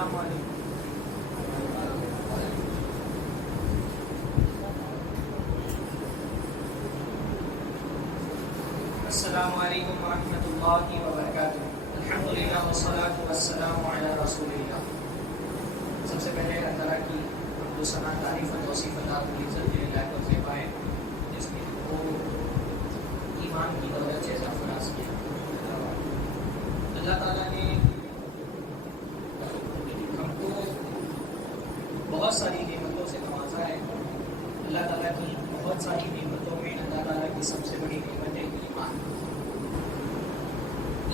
السلام علیکم. السلام علیکم ورحمۃ اللہ وبرکاتہ. الحمدللہ والصلاۃ والسلام علی رسول اللہ. سب سے پہلے اللہ تعالیٰ کی حمد و ثنا تعریف و توصیف اللہ کی عزت کے لائق و زیبا ہے جس نے وہ ایمان کی دولت سے سرفراز کیا. اللہ تعالیٰ نے ہم کو بہت ساری نعمتوں سے نوازا ہے. اللہ تعالیٰ کی بہت ساری نعمتوں میں اللہ تعالیٰ کی سب سے بڑی نعمت ہے ایمان.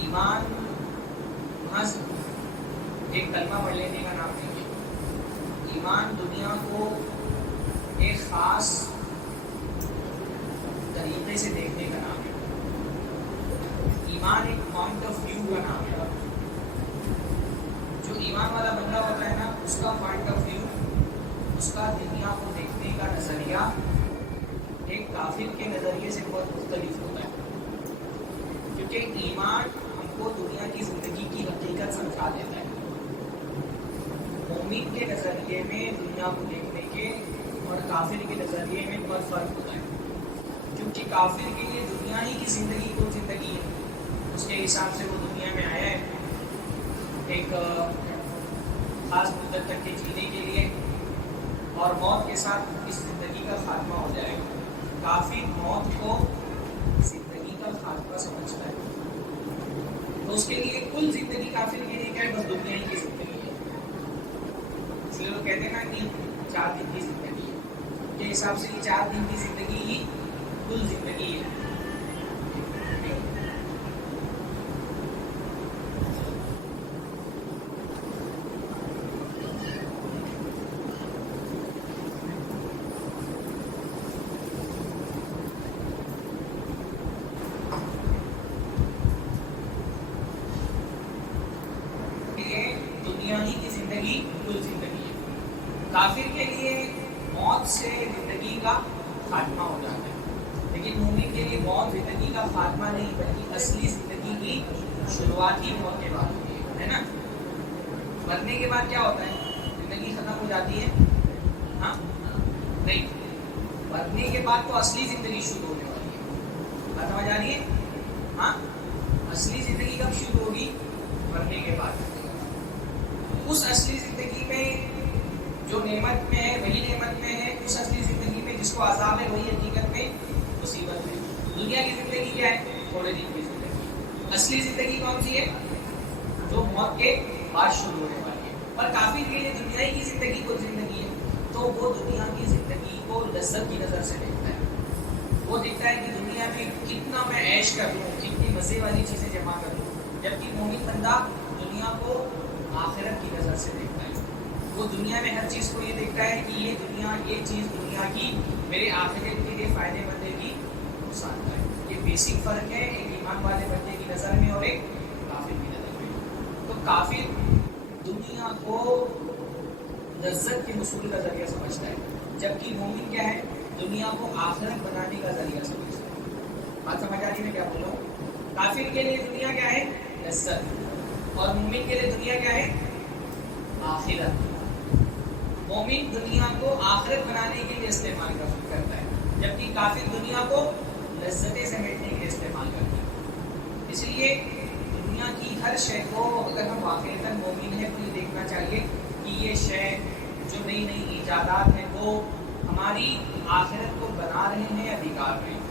ایمان محض ایک کلمہ پڑھ لینے کا نام نہیں ہے. ایمان دنیا کو ایک خاص طریقے سے دیکھنے کا نام ہے. ایمان ایک پوائنٹ آف ویو کا نام ہے. جو ایمان والا بندہ ہوتا ہے نا, اس کا پوائنٹ آف ویو, اس کا دنیا کو دیکھنے کا نظریہ ایک کافر کے نظریے سے بہت مختلف ہوتا ہے. کیونکہ ایمان ہم کو دنیا کی زندگی کی حقیقت سمجھا دیتا ہے. مومن کے نظریے میں دنیا کو دیکھنے کے اور کافر کے نظریے میں بہت فرق ہوتا ہے. کیونکہ کافر کے لیے دنیا ہی کی زندگی کو زندگی ہے. اس کے حساب سے وہ دنیا میں آیا ہے ایک خاص مدت تک کے جینے کے لیے, اور موت کے ساتھ اس زندگی کا خاتمہ ہو جائے گا. کافر موت کو زندگی کا خاتمہ سمجھتا ہے. تو اس کے لیے کل زندگی کافر کے لیے کیا ہے, بس دنیا ہی کی زندگی ہے. اس لیے وہ کہتے ہیں نا کہ 4 دن کی زندگی ہے. ان کے حساب سے یہ 4 دن کی زندگی ہی کل زندگی ہے. دنیا ہی کی زندگی کل زندگی ہے. کافر کے لیے موت سے زندگی کا خاتمہ ہو جاتا ہے, لیکن مومن کے لیے موت زندگی کا خاتمہ نہیں بلکہ اصلی زندگی کی شروعات ہی موت کے بعد ہوتی ہے نا. مرنے کے بعد کیا ہوتا ہے, زندگی ختم ہو جاتی ہے؟ ہاں نہیں, مرنے کے بعد تو اصلی زندگی شروع ہونے والی ہے. بات سمجھ آ رہی ہے؟ ہاں, اصلی زندگی کب شروع ہوگی؟ مرنے کے بعد. اس اصلی زندگی میں جو نعمت میں ہے وہی نعمت میں ہے. اس اصلی زندگی میں جس کو عذاب ہے وہی حقیقت میں مصیبت ہے. دنیا کی زندگی کیا ہے؟ تھوڑے دن کی زندگی. اصلی زندگی کون سی ہے؟ جو موت کے بعد شروع ہونے والی ہے. اور کافر کے لیے دنیا ہی کی زندگی کو زندگی ہے, تو وہ دنیا کی زندگی کو لذت کی نظر سے دیکھتا ہے. وہ دیکھتا ہے کہ دنیا میں کتنا میں عیش کر لوں, کتنی مزے والی چیزیں جمع کر لوں. جبکہ مومن بندہ دنیا کو آخرت کی نظر سے دیکھتا ہے. وہ دنیا میں ہر چیز کو یہ دیکھتا ہے کہ یہ دنیا, یہ چیز دنیا کی میرے آخرت کے لیے فائدے مند ہے کہ نقصان دہ ہے. یہ بیسک فرق ہے ایک ایمان والے بندے کی نظر میں اور ایک کافر کی نظر میں. تو کافر دنیا کو لذت کے حصول کا ذریعہ سمجھتا ہے, جبکہ مومن کیا ہے, دنیا کو آخرت بنانے کا ذریعہ سمجھتا ہے. بات سمجھ آ رہی میں کیا بول رہا ہوں؟ کافر کے لیے دنیا کیا ہے؟ لذت. اور مومن کے لیے دنیا کیا ہے؟ آخرت. مومن دنیا کو آخرت بنانے کے لیے استعمال کرتا ہے, جبکہ کافر دنیا کو لذتیں سمیٹنے کے لیے استعمال کرتا ہے. اس لیے دنیا کی ہر شے کو اگر ہم واقعتاً مومن ہیں تو یہ دیکھنا چاہیے کہ یہ شے جو نئی نئی ایجادات ہیں وہ ہماری آخرت کو بنا رہے ہیں یا بگاڑ رہے ہیں.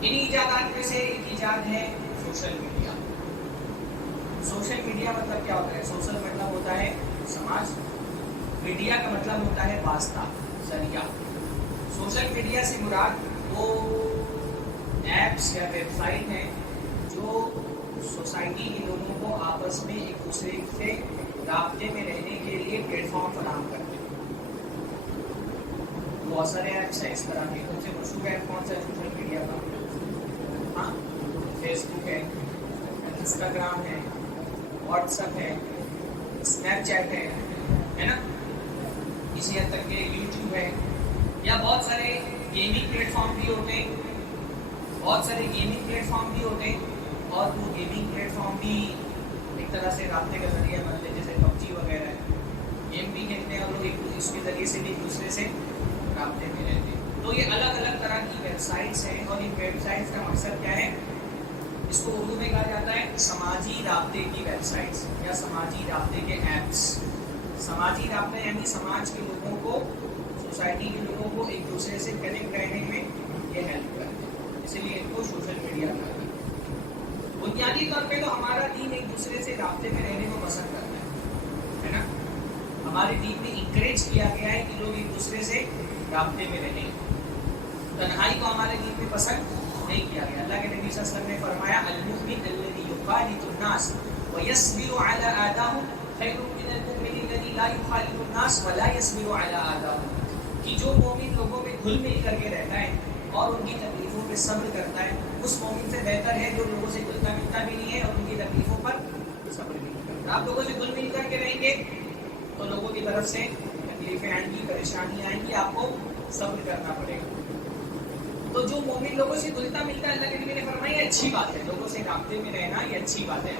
ان ایجادات میں سے ایک ایجاد ہے سوشل میڈیا. سوشل میڈیا مطلب کیا ہوتا ہے؟ سوشل مطلب ہوتا ہے سماج, میڈیا کا مطلب ہوتا ہے واسطہ, ذریعہ. سوشل میڈیا سے مراد وہ ایپس یا ویب سائٹ ہیں جو سوسائٹی کے لوگوں کو آپس میں ایک دوسرے سے رابطے میں رہنے کے لیے پلیٹ فارم فراہم کرتے ہیں. بہت سارے ایپس ہیں اس طرح کے. سب سے مشہور ایپ کون سا ہے سوشل میڈیا کا؟ ہاں, فیس بک ہے, انسٹاگرام ہے, واٹس ایپ ہے, اسنیپ چیٹ ہے نا, اسی حد تک کہ یوٹیوب ہے, یا بہت سارے گیمنگ پلیٹ فارم بھی ہوتے ہیں. بہت سارے گیمنگ پلیٹ فارم بھی ہوتے ہیں, اور وہ گیمنگ پلیٹ فارم بھی ایک طرح سے رابطے کا ذریعہ بنتے ہیں, جیسے وغیرہ ہے, گیم بھی کھیلتے ہیں اور لوگ اس کے ذریعے سے بھی ایک دوسرے سے رابطے میں رہتے ہیں. تو یہ الگ الگ طرح کی ویب سائٹس ہیں, اور ان ویب سائٹس کا مقصد کیا ہے؟ اس کو اردو میں کہا جاتا ہے سماجی رابطے کی ویب سائٹس یا سماجی رابطے کے ایپس. سماجی رابطے یعنی سماج کے لوگوں کو, سوسائٹی کے لوگوں کو ایک دوسرے سے کنیکٹ رہنے میں یہ ہیلپ کرتے ہیں, اسی لیے ان کو سوشل میڈیا کہا جاتا ہے. بنیادی طور پہ تو ہمارا دین ایک دوسرے سے رابطے میں رہنے کو پسند کرتا ہے نا. ہمارے دین میں انکریج کیا گیا ہے کہ لوگ ایک دوسرے سے رابطے میں رہیں. تنہائی کو ہمارے دین میں پسند نہیں کیا گیا. اللہ کے نبی صلی اللہ علیہ وسلم نے فرمایا المؤمن الذی یخالط الناس ویصبر علی آذاہم خیر من المؤمن الذی لا یخالط الناس ولا یصبر علی آذاہم. کہ جو مومن لوگوں میں گھل مل کر کے رہتا ہے اور ان کی تکلیفوں پہ صبر کرتا ہے, اس مومن سے بہتر ہے جو لوگوں سے گھلتا ملتا بھی نہیں ہے اور ان کی تکلیفوں پر صبر بھی نہیں کرتا. آپ لوگوں سے گھل مل کر کے رہیں گے تو لوگوں کی طرف سے تکلیفیں آئیں گی, پریشانی آئیں گی, آپ کو صبر کرنا پڑے گا. تو جو مومن لوگوں سے گلتا ملتا ہے, اللہ کے نبی نے فرمایا یہ اچھی بات ہے, لوگوں سے رابطے میں رہنا یہ اچھی بات ہے.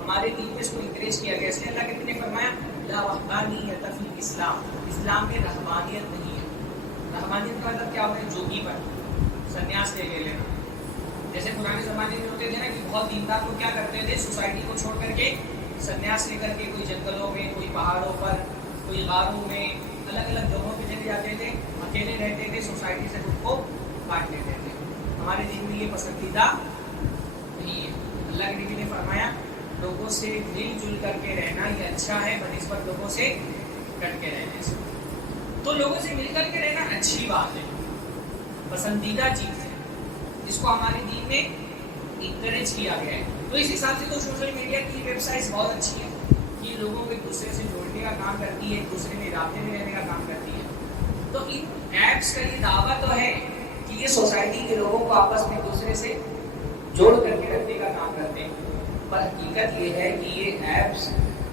ہمارے دین میں اس کو انکریج کیا گیا. اس لیے اللہ کے نبی نے فرمایا لا رحمانیت فی الاسلام, اسلام میں رحمانیت نہیں ہے. رحمانیت کا مطلب کیا ہوتا ہے؟ جوگی پر سنیاس لے لینا. جیسے پرانے زمانے میں ہوتے تھے نا کہ بہت دیندار لوگ کیا کرتے تھے, سوسائٹی کو چھوڑ کر کے سنیاس لے کر کے کوئی جنگلوں میں, کوئی پہاڑوں پر, کوئی غاروں میں, الگ الگ جگہوں پہ چلے جاتے تھے, اکیلے رہتے تھے, سوسائٹی سے خود کو کاٹ لیتے تھے. ہمارے دین میں یہ پسندیدہ نہیں ہے. اللہ کے نبی نے فرمایا لوگوں سے مل جل کر کے رہنا یہ اچھا ہے بنسبت لوگوں سے کٹ کے رہنے سے. تو لوگوں سے مل کر کے رہنا اچھی بات ہے, پسندیدہ چیز ہے, اس کو ہمارے دین میں انکریج کیا گیا ہے. تو اس حساب سے تو سوشل میڈیا کی ویب سائٹس بہت اچھی ہیں کہ لوگوں کو ایک دوسرے سے جوڑنے کا کام کرتی ہے, ایک دوسرے میں رابطے میں رہنے کا کام کرتی ہے. تو ان ایپس کا یہ دعویٰ تو ہے کہ یہ سوسائٹی کے لوگوں کو آپس میں ایک دوسرے سے جوڑ کر کے رکھنے کا کام کرتے ہیں, پر حقیقت یہ ہے کہ یہ ایپس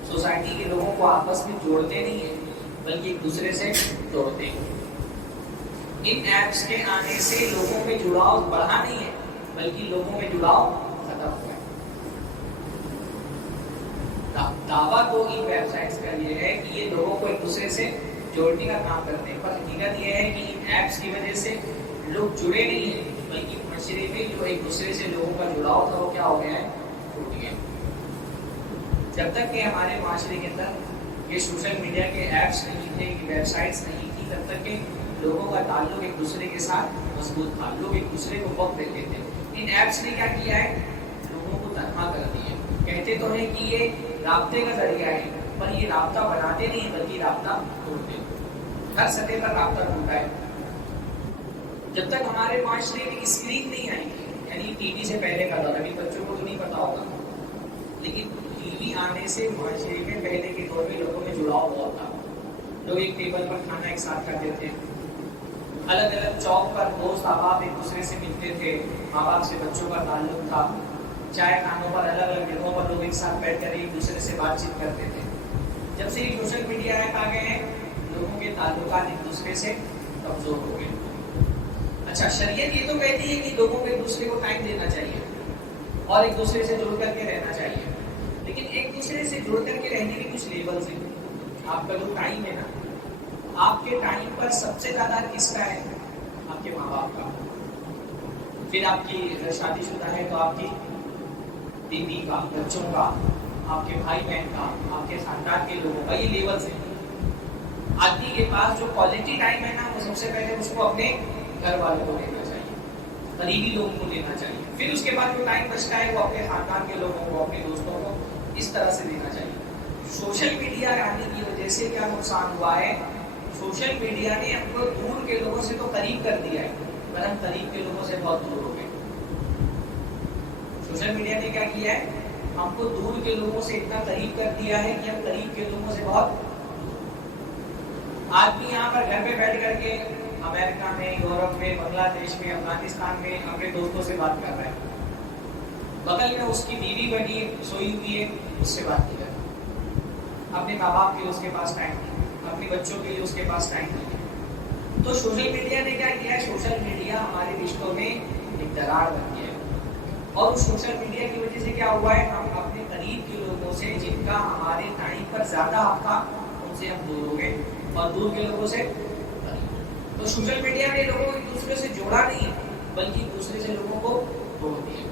سوسائٹی کے لوگوں کو آپس میں جوڑتے نہیں ہیں بلکہ ایک دوسرے سے جوڑتے ہیں. ان ایپس کے آنے سے لوگوں میں جڑاؤ بڑھا نہیں ہے بلکہ لوگوں میں جڑاؤ ختم ہوا ہے. دعویٰ تو ان ویب سائٹس کا یہ ہے کہ یہ لوگوں کو ایک دوسرے سے جوڑنے کا کام کرتے ہیں, پر حقیقت یہ ہے کہ ان ایپس کی وجہ سے لوگ جڑے نہیں ہیں بلکہ معاشرے میں جو ایک دوسرے سے لوگوں کا جڑاؤ تھا وہ کیا ہو گیا ہے, ٹوٹ گیا. جب تک کہ ہمارے معاشرے کے اندر یہ سوشل میڈیا کے ایپس نہیں تھے, یہ ویب سائٹس نہیں تھی, تب تک کہ لوگوں کا تعلق ایک دوسرے کے ساتھ مضبوط تھا, لوگ ایک دوسرے کو وقت دیتے تھے. ان ایپس نے کیا کیا ہے, لوگوں کو تنہا کر دیا. کہتے تو ہیں کہ یہ رابطے کا ذریعہ ہے, پر یہ رابطہ بناتے نہیں بلکہ رابطہ توڑتے. ہر سطح پر رابطہ ٹوٹا ہے. جب تک ہمارے معاشرے میں اسکرین نہیں آئے گی, یعنی ٹی وی سے پہلے کا دور, ابھی بچوں کو تو نہیں پتا ہوگا, لیکن ٹی وی آنے سے معاشرے میں پہلے کے دور میں لوگوں میں جڑاؤ بہت تھا. لوگ ایک ٹیبل پر کھانا ایک ساتھ کھاتے تھے, الگ الگ چوک پر دوست احباب ایک دوسرے سے ملتے تھے, ماں باپ سے بچوں کا تعلق تھا. چائے خانوں پر الگ الگ جگہوں پر لوگ ایک ساتھ بیٹھ کر ایک دوسرے سے بات چیت کرتے تھے. جب سے یہ سوشل میڈیا ایپ آ گئے ہیں لوگوں کے تعلقات ایک دوسرے سے کمزور ہو گئے. اچھا, شریعت یہ تو کہتی ہے کہ لوگوں کو ایک دوسرے کو ٹائم دینا چاہیے اور ایک دوسرے سے جڑ کر کے رہنا چاہیے, لیکن ایک دوسرے سے جڑ کر کے رہنے کے کچھ لیولز ہیں. آپ کا جو ٹائم ہے نا, آپ کے ٹائم پر سب سے زیادہ کس کا ہے, آپ کے ماں باپ کا. پھر آپ کی اگر شادی شدہ ہے تو آپ کی بیوی کا, بچوں کا, آپ کے بھائی بہن کا, آپ کے خاندان کے لوگوں کا. یہ لیولز ہیں. آدمی کے پاس جو کوالٹی ٹائم ہے نا, وہ سب سے پہلے اس کو اپنے گھر والوں کو دینا چاہیے, قریبی لوگوں کو دینا چاہیے. پھر اس کے بعد جو ٹائم بچتا ہے وہ اپنے خاندان کے لوگوں کو, اپنے دوستوں کو اس طرح سے دینا چاہیے. سوشل میڈیا آنے کی وجہ سے کیا نقصان ہوا ہے, سوشل میڈیا نے ہم کو دور کے لوگوں سے تو قریب کر دیا ہے, پر ہم قریب کے لوگوں سے بہت دور ہو گئے. سوشل میڈیا نے کیا کیا ہے, ہم کو دور کے لوگوں سے اتنا قریب کر دیا ہے کہ ہم قریب کے لوگوں سے بہت. آدمی یہاں پر گھر پہ بیٹھ کر کے امریکہ میں, یورپ میں, بنگلہ دیش میں, افغانستان میں اپنے دوستوں سے بات کر رہا ہے. بغل میں اس کی بیوی بیٹھی سوئی ہوئی ہے, اس سے بات کی جائے. اپنے ماں باپ کے لیے اس کے پاس ٹائم نہیں, اپنے بچوں کے لیے اس کے پاس ٹائم نہیں. تو سوشل میڈیا نے کیا کیا ہے, سوشل میڈیا ہمارے رشتوں میں ایک دراڑ بن گیا ہے. اور اس سوشل میڈیا کی وجہ سے کیا ہوا ہے, ہم اپنے قریب کے لوگوں سے جن کا ہمارے ٹائم پر زیادہ آپ کا ان سے ہم دور ہو گئے اور دور کے لوگوں سے. تو سوشل میڈیا نے لوگوں کو ایک دوسرے سے جوڑا نہیں ہے بلکہ دوسرے سے لوگوں کو توڑ دیا.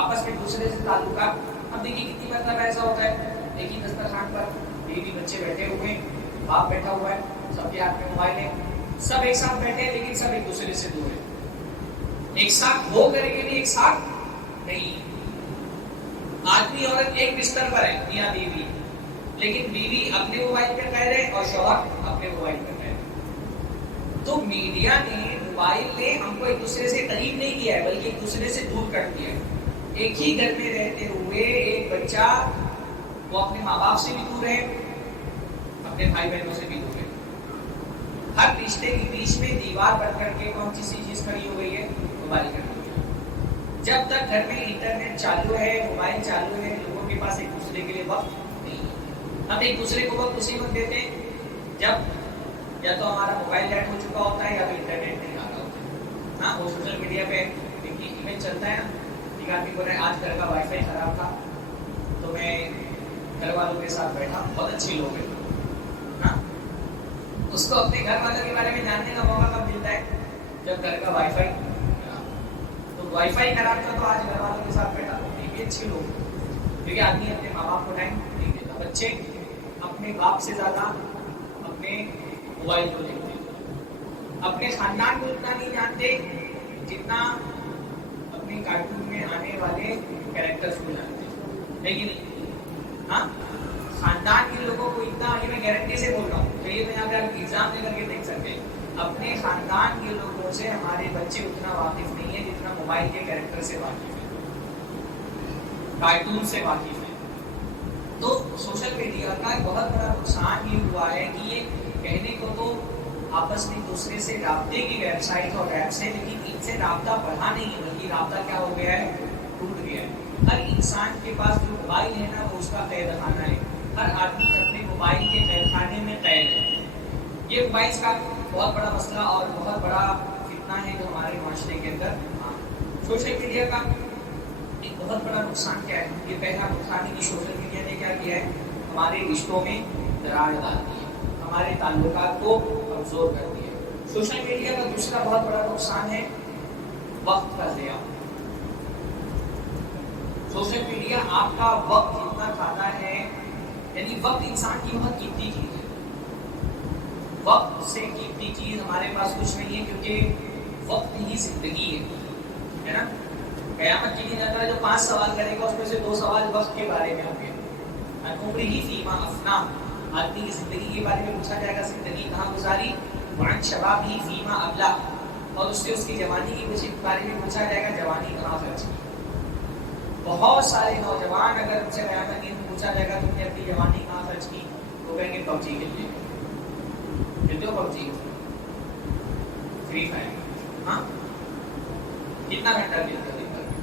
آپس میں دوسرے سے تعلقات. اب دیکھیے کتنی مرتبہ ایسا ہوتا ہے, ایک ہی دسترخوان پر بیوی بچے بیٹھے ہوئے ہیں, باپ بیٹھا ہوا ہے, سب کے ہاتھ میں موبائل ہے, سب ایک ساتھ بیٹھے ہیں لیکن سب ایک دوسرے سے دور ہیں. ایک ساتھ ہو کر کے بھی ایک ساتھ نہیں. آدمی عورت ایک بستر پر ہے, میاں بیوی, لیکن بیوی اپنے موبائل پہ قید ہے اور شوہر اپنے موبائل پہ قید ہے. تو میڈیا نے, موبائل نے ہم کو ایک دوسرے سے قریب نہیں کیا ہے بلکہ ایک دوسرے سے دور کر دیا ہے. ایک ہی گھر میں رہتے ہوئے ایک بچہ وہ اپنے ماں باپ سے بھی دور ہے, اپنے بھائی بہنوں سے بھی دور ہے. ہر رشتے کے بیچ میں دیوار بن کر کے کون سی چیز کھڑی ہو گئی ہے؟ موبائل کھڑی ہو گئی ہے. جب تک گھر میں انٹرنیٹ چالو ہے, موبائل چالو ہے, لوگوں کے پاس ایک دوسرے کے لیے وقت نہیں ہے. ہم ایک دوسرے کو وقت اسی وقت دیتے ہیں جب یا تو ہمارا موبائل ڈیڈ ہو چکا ہوتا ہے یا پھر انٹرنیٹ نہیں آتا ہوتا ہے. ہاں, وہ سوشل میڈیا پہ ایک ایونٹ چلتا ہے نا, ایک آدمی بول رہے ہیں آج گھر کا وائی فائی خراب تھا تو میں گھر والوں کے ساتھ بیٹھا, بہت اچھی لوگ ہیں. ہاں, اس کو اپنے گھر والوں کے بارے میں جاننے کا موقع کب ملتا ہے؟ جب گھر کا وائی فائی خراب. تو وائی فائی خراب تھا تو آج گھر والوں کے ساتھ بیٹھا, یہ بھی اچھے لوگ ہیں. کیونکہ آدمی اپنے ماں باپ کو ٹائم نہیں دیتا. بچے اپنے باپ سے زیادہ اپنے موبائل کو دیکھتے ہیں. اپنے خاندان کو اتنا نہیں جانتے جتنا اپنے کارٹون میں آنے والے کیریکٹرز کو جانتے ہیں. لیکن ہاں, خاندان کے لوگوں کو اتنا, یہ میں گارنٹی سے بول رہا ہوں, تو یہ میں یہاں پہ آپ ایگزام دے کر کے دیکھ سکتے ہیں, اپنے خاندان کے لوگوں سے ہمارے بچے اتنا واقف نہیں ہے جتنا موبائل کے کیریکٹر سے واقف ہے, کارٹون سے واقف ہے. تو سوشل میڈیا کا ایک بہت بڑا نقصان یہ ہوا ہے کہ یہ کہنے کو تو آپس میں دوسرے سے رابطے کی ویب سائٹ اور ایپس ہیں, لیکن ان سے رابطہ بڑھا نہیں ہے بلکہ رابطہ کیا ہو گیا ہے؟ ٹوٹ گیا ہے. ہر انسان کے پاس جو موبائل ہے نا, وہ اس کا قید خانہ ہے. ہر آدمی اپنے موبائل کے قید خانے میں قید ہے. یہ موبائل کا بہت بڑا مسئلہ اور بہت بڑا فتنہ ہے جو ہمارے معاشرے کے اندر. سوشل میڈیا کا ایک بہت بڑا نقصان کیا ہے؟ یہ پہلا نقصان ہے کہ سوشل میڈیا نے کیا کیا ہے؟ ہمارے رشتوں میں دراڑ ڈال دی ہے, ہمارے تعلقات کو کمزور کر دیا ہے. سوشل میڈیا کا دوسرا بہت بڑا نقصان ہے وقت کا ضیاع. سوشل میڈیا آپ کا وقت اتنا کھاتا ہے, یعنی وقت انسان کی بہت قیمتی چیز ہے. وقت سے قیمتی چیز ہمارے پاس کچھ نہیں ہے, کیونکہ وقت ہی زندگی ہے نا. قیامت کے دن اگر جو 5 سوال کرے گا اس میں سے 2 سوال وقت کے بارے میں ہوں گے. عمرہ فیما افنا, آدمی کی زندگی کے بارے میں پوچھا جائے گا, زندگی کہاں گزاری. وعن شبابہ فیما ابلا, اور اس سے اس کی جوانی کے بارے میں پوچھا جائے گا, جوانی کہاں خرچ کی. بہت سارے نوجوان اگر ان سے قیامت کے دن پوچھا جائے گا تم نے اپنی جوانی کہاں خرچ کی, وہ کہیں گے پبجی کھیلتے ہو. PUBG, free fire. ہاں, کتنا گھنٹہ کھیلتے ہو دن بھر میں؟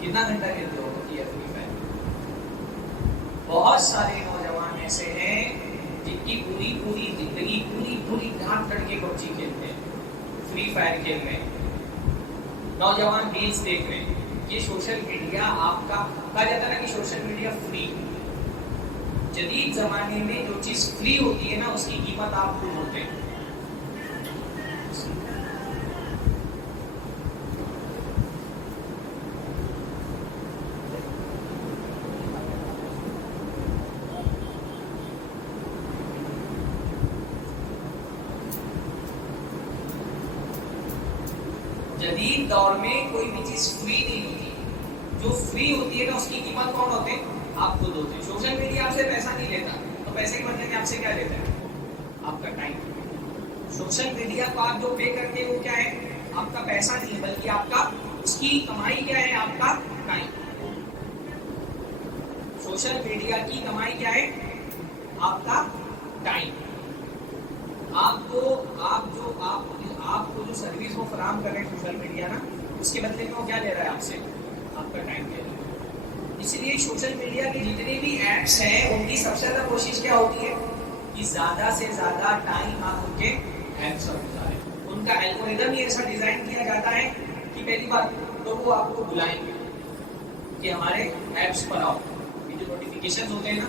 کتنا گھنٹہ کھیلتے ہو فری فائر؟ بہت سارے نوجوان ایسے ہیں جن کی پوری زندگی پوری رات کر کے پبجی کھیلتے ہیں, فری فائر کھیل رہے ہیں, نوجوان ریلز دیکھ رہے ہیں. یہ سوشل میڈیا آپ کا, کہا جاتا ہے نا کہ سوشل میڈیا فری. جدید زمانے میں جو چیز فری ہوتی ہے نا, اس کی قیمت آپ خود ہوتے ہیں. جدید دور میں کوئی بھی چیز فری نہیں ہوتی. جو فری ہوتی ہے نا, اس کی قیمت کون ہوتے ہیں؟ آپ خود ہوتے ہیں. سوشل میڈیا آپ سے پیسہ نہیں لیتا, تو پیسے کے بدلے میں آپ سے کیا لیتا ہے؟ آپ کا ٹائم. سوشل میڈیا کو آپ جو پے کرتے ہیں وہ کیا ہے؟ آپ کا پیسہ نہیں بلکہ آپ کا, اس کی کمائی کیا ہے؟ آپ کا ٹائم. سوشل میڈیا کی کمائی کیا ہے؟ آپ کا ٹائم. آپ کو جو سروس وہ فراہم کر رہے ہیں سوشل میڈیا نا, اس کے بدلے میں وہ کیا لے رہا ہے آپ سے؟ آپ کا ٹائم لے رہا ہے. اس لیے سوشل میڈیا کے جتنے بھی ایپس ہیں ان کی سب سے زیادہ کوشش کیا ہوتی ہے کہ زیادہ سے زیادہ ٹائم آپ ان کے ایپس پر گزاریں. ان کا الگوریتم یہ ایسا ڈیزائن کیا جاتا ہے کہ پہلی بات تو وہ آپ کو بلائیں گے کہ ہمارے ایپس پر آؤ. یہ جو نوٹیفیکیشن ہوتے ہیں نا,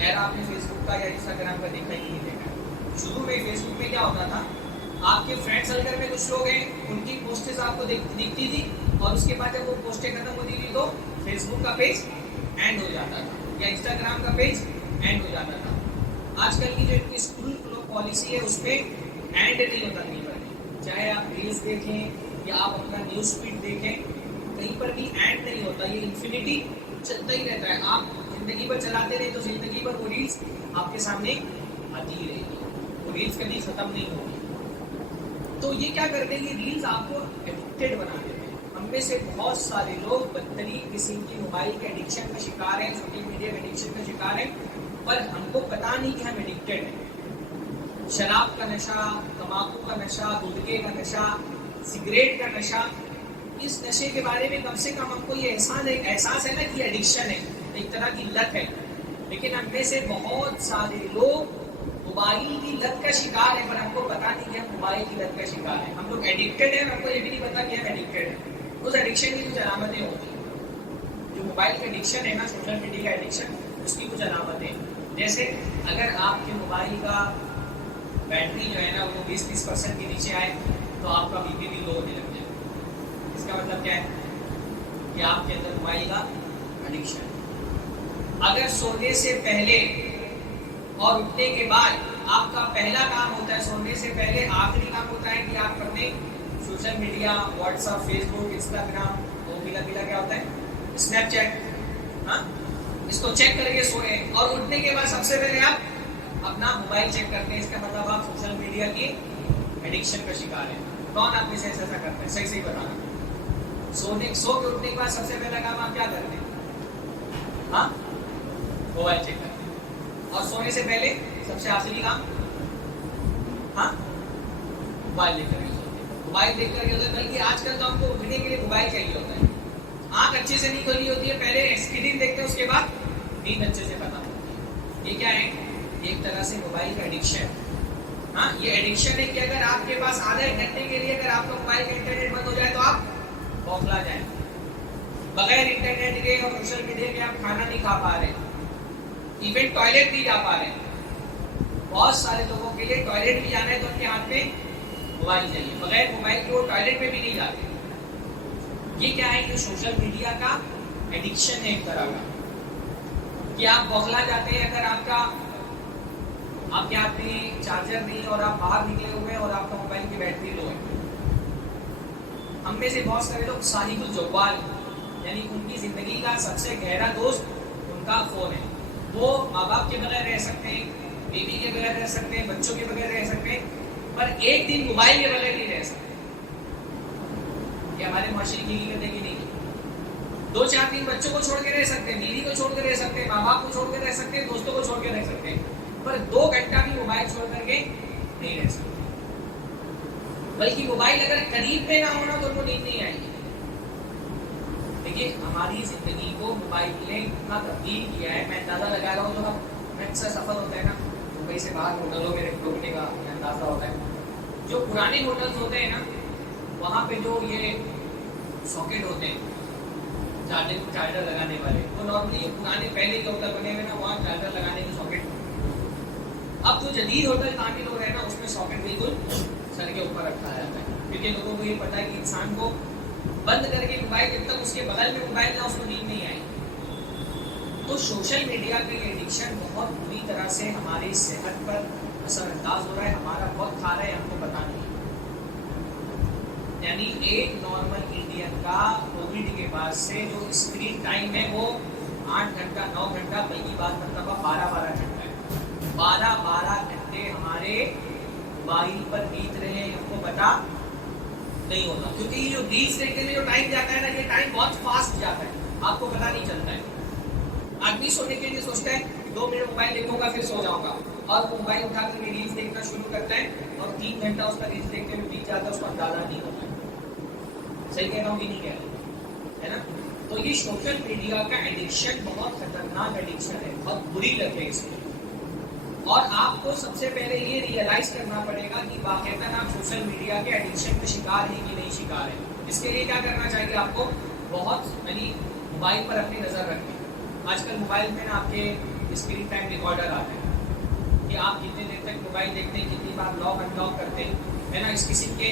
خیر آپ نے فیس بک کا یا انسٹاگرام کا دیکھا ہی نہیں دیکھا ہے. شروع میں فیس بک میں کیا ہوتا تھا, آپ کے فرینڈ سرکل میں کچھ لوگ ہیں, ان کی پوسٹیں آپ کو دکھتی تھی, اور اس کے بعد جب وہ پوسٹیں ختم ہوتی تھی تو فیس بک کا پیج اینڈ ہو جاتا تھا یا انسٹاگرام کا پیج اینڈ ہو جاتا تھا. آج کل کی جو ان کی اسکول پالیسی ہے اس میں اینڈ نہیں ہوتا کہیں پر بھی, چاہے آپ ریلس دیکھیں یا آپ اپنا نیوز فیڈ دیکھیں, کہیں پر بھی اینڈ نہیں ہوتا, یہ انفینٹی چلتا ہی رہتا ہے. آپ زندگی پر چلاتے رہے تو زندگی پر وہ ریلس آپ کے سامنے آتی ہی رہے گی, وہ ریلس کبھی ختم نہیں ہوگی. تو یہ کیا کرتے ہیں, یہ ریلس آپ کو ایڈکٹیڈ بنا دیتے ہیں. ہم میں سے بہت سارے لوگ بدترین قسم کی موبائل کے ایڈکشن کا شکار ہیں, سوشل میڈیا کے ایڈکشن کا شکار ہیں, پر ہم کو پتا نہیں کہ ہم ایڈکٹیڈ ہیں. شراب کا نشہ, تمباکو کا نشہ, گٹکے کا نشہ, سگریٹ کا نشہ, اس نشے کے بارے میں کم سے کم ہم کو یہ احساس ہے نا کہ ایڈکشن ہے, ایک طرح کی لت ہے. لیکن ہم میں سے بہت سارے لوگ موبائل کی لت کا شکار ہے, پر ہم کو پتا نہیں کہ ہم موبائل کی لت کا شکار ہیں. ہم لوگ ایڈکٹیڈ ہیں, ہم کو یہ بھی نہیں پتا کہ ہم ایڈکٹیڈ ہیں. اس ایڈکشن کی کچھ علامتیں ہوتی ہیں. جو موبائل کا ایڈکشن ہے نا, سوشل میڈیا کا ایڈکشن, اس کی کچھ علامتیں, جیسے اگر آپ کے موبائل کا بیٹری جو ہے نا وہ 20-30% کے نیچے آئے تو آپ کا بی پی بھی لو ہونے لگ جائے. اس کا مطلب کیا ہے کہ آپ کے اندر موبائل کا ایڈکشن. اگر سونے سے پہلے اور اٹھنے کے بعد آپ کا پہلا کام ہوتا ہے, سونے سے پہلے آخری کام ہوتا ہے کہ آپ اپنے social media, WhatsApp, Facebook, Instagram, وہ پیلا کیا ہوتا ہے, اسنیپ چیٹ, ہاں, اس کو چیک کر کے سوئے, اور اٹھنے کے بعد سب سے پہلے آپ اپنا موبائل چیک کرتے ہیں. اس کا مطلب آپ سوشل میڈیا کی ایڈکشن کا شکار ہیں. کون آپ میں سے ایسا کرتا ہے؟ صحیح بتانا. سو کے اٹھنے کے بعد سب سے پہلا کام آپ کیا کرتے ہیں؟ ہاں, موبائل چیک کرتے ہیں. اور سونے سے پہلے سب سے آخری کام, ہاں, موبائل دیکھ کر کے سوتے ہیں. موبائل دیکھ کر کے ہوتا ہے, بلکہ آج کل تو ہم کو اٹھنے کے لیے موبائل چاہیے ہوتا ہے. آنکھ اچھے سے نہیں کھولی ہوتی ہے, پہلے اسکرین دیکھتے ہیں, اس کے بعد نیند اچھے سے ختم ہوتی ہے. یہ کیا ہے؟ ایک طرح سے موبائل کا ایڈکشن. ہاں, یہ ایڈکشن ہے کہ اگر آپ کے پاس آدھے گھنٹے کے لیے اگر آپ کا موبائل کا انٹرنیٹ بند ہو جائے تو آپ بوکھلا جائیں. بغیر انٹرنیٹ کے اور سوشل میڈیا کے آپ کھانا نہیں کھا پا رہے, ایون ٹوائلٹ نہیں جا پا رہے. بہت سارے لوگوں کے لیے ٹوائلٹ بھی جانا ہے تو ان کے ہاتھ میں موبائل چاہیے, بغیر موبائل کے وہ ٹوائلٹ میں بھی نہیں جاتے. یہ کیا ہے؟ یہ سوشل میڈیا کا ایڈکشن ہے ایک طرح کا, کہ آپ بوکھلا جاتے ہیں اگر آپ کے ہاتھ میں چارجر نہیں اور آپ باہر نکلے ہوئے اور آپ کا موبائل کی بیٹری لو ہے. ہم میں سے بہت سارے لوگ صاحب الجوال, یعنی ان کی زندگی کا سب سے گہرا دوست ان کا فون ہے. وہ ماں باپ کے بغیر رہ سکتے ہیں, بیوی کے بغیر رہ سکتے ہیں, بچوں کے بغیر رہ سکتے ہیں, پر ایک دن موبائل کے بغیر نہیں رہ سکتے. یہ ہمارے معاشرے کی حقیقت ہے کہ نہیں؟ 2-4 دن بچوں کو چھوڑ کے رہ سکتے ہیں, بیوی کو چھوڑ کے رہ سکتے ہیں, ماں باپ کو چھوڑ کے رہ سکتے ہیں, دوستوں کو چھوڑ کے رہ سکتے ہیں, پر 2 گھنٹہ بھی موبائل چھوڑ کر کے نہیں رہ سکتے. بلکہ موبائل اگر قریب میں نہ ہونا تو ان کو نیند نہیں آئے گی. دیکھیے ہماری زندگی کو موبائل نے اتنا تبدیل کیا ہے. میں اندازہ لگا رہا ہوں, جو ہم اکثر سفر ہوتا ہے نا, ممبئی سے باہر ہوٹلوں میں رکنے کا اندازہ ہوتا ہے. جو پرانے ہوٹلز ہوتے ہیں نا, وہاں پہ جو یہ ساکٹ ہوتے ہیں چارجر لگانے والے, وہ نارملی پرانے پہلے جو ہوٹل بنے ہوئے نا, وہاں چارجر لگانے کے ساکٹ. اب جو جدید ہوٹل تعمیر ہو رہے ہیں نا, اس میں ساکٹ بالکل سر کے اوپر رکھا جاتا ہے, کیونکہ لوگوں کو یہ پتا ہے کہ انسان کو بند کر کے موبائل, جب تک اس کے بغل میں موبائل نہ, اس کو نیند نہیں آئی. تو سوشل میڈیا کا یہ ایڈکشن بہت بری طرح سے ہماری صحت پر اثر انداز ہو رہا ہے. ہمارا بہت کھا رہا ہے, ہم کو پتا نہیں. یعنی ایک نارمل انڈین کا کووڈ کے بعد سے جو اسکرین ٹائم ہے وہ 8 گھنٹہ 9 گھنٹہ, بلکہ بعض مرتبہ 12 گھنٹہ ہے. 12 گھنٹے ہمارے موبائل پر بیت رہے ہیں, ہم کو پتا نہیں ہوتا. کیونکہ یہ جو ریلس دیکھنے میں جو ٹائم جاتا ہے نا, یہ ٹائم بہت فاسٹ جاتا ہے, آپ کو پتا نہیں چلتا ہے. آدمی سونے کے لیے سوچتا ہے 2 منٹ موبائل دیکھوں گا پھر سو جاؤں گا, اور وہ موبائل اٹھا کر کے ریلس دیکھنا شروع کرتا ہے, اور 3 گھنٹہ اس کا ریلس دیکھنے میں بیت جاتا ہے, اس کو اندازہ نہیں ہوتا ہے. صحیح کہہ رہا ہوں کہ نہیں کہہ رہا ہے نا؟ تو یہ سوشل میڈیا کا ایڈکشن بہت خطرناک ایڈکشن ہے, بہت بری لت ہے اس میں. اور آپ کو سب سے پہلے یہ ریئلائز کرنا پڑے گا کہ واقعتاً آپ سوشل میڈیا کے ایڈکشن کے شکار ہیں کہ نہیں شکار ہیں. اس کے لیے کیا کرنا چاہیے آپ کو؟ بہت موبائل پر اپنی نظر رکھیں. آج کل موبائل میں نا آپ کے اسکرین ٹائم ریکارڈر آتے ہیں کہ آپ کتنے دیر تک موبائل دیکھتے ہیں, کتنی بار لاک ان لاک کرتے ہیں, ہے نا. اس قسم کے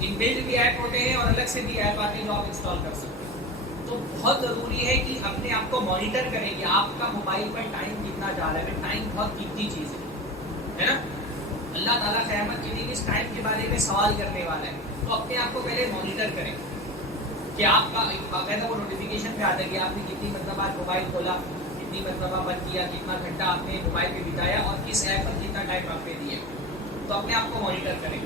ان بلڈ بھی ایپ ہوتے ہیں اور الگ سے بھی ایپ آتے ہیں جو آپ انسٹال کر سکتے ہیں. تو بہت ضروری ہے کہ اپنے آپ کو مانیٹر کریں کہ آپ کا موبائل پر ٹائم کتنا جا رہا ہے. ٹائم بہت قیمتی چیز ہے نا. اللہ تعالیٰ قیامت کے دن اس ٹائم کے بارے میں سوال کرنے والا ہے. تو اپنے آپ کو پہلے مانیٹر کریں کہ آپ کا باقاعدہ وہ نوٹیفیکیشن پہ آتا ہے کہ آپ نے کتنی مرتبہ موبائل کھولا, کتنی مرتبہ بند کیا, کتنا گھنٹہ آپ نے موبائل پہ بتایا اور کس ایپ پر کتنا ٹائم آپ نے دیا. تو اپنے آپ کو مانیٹر کریں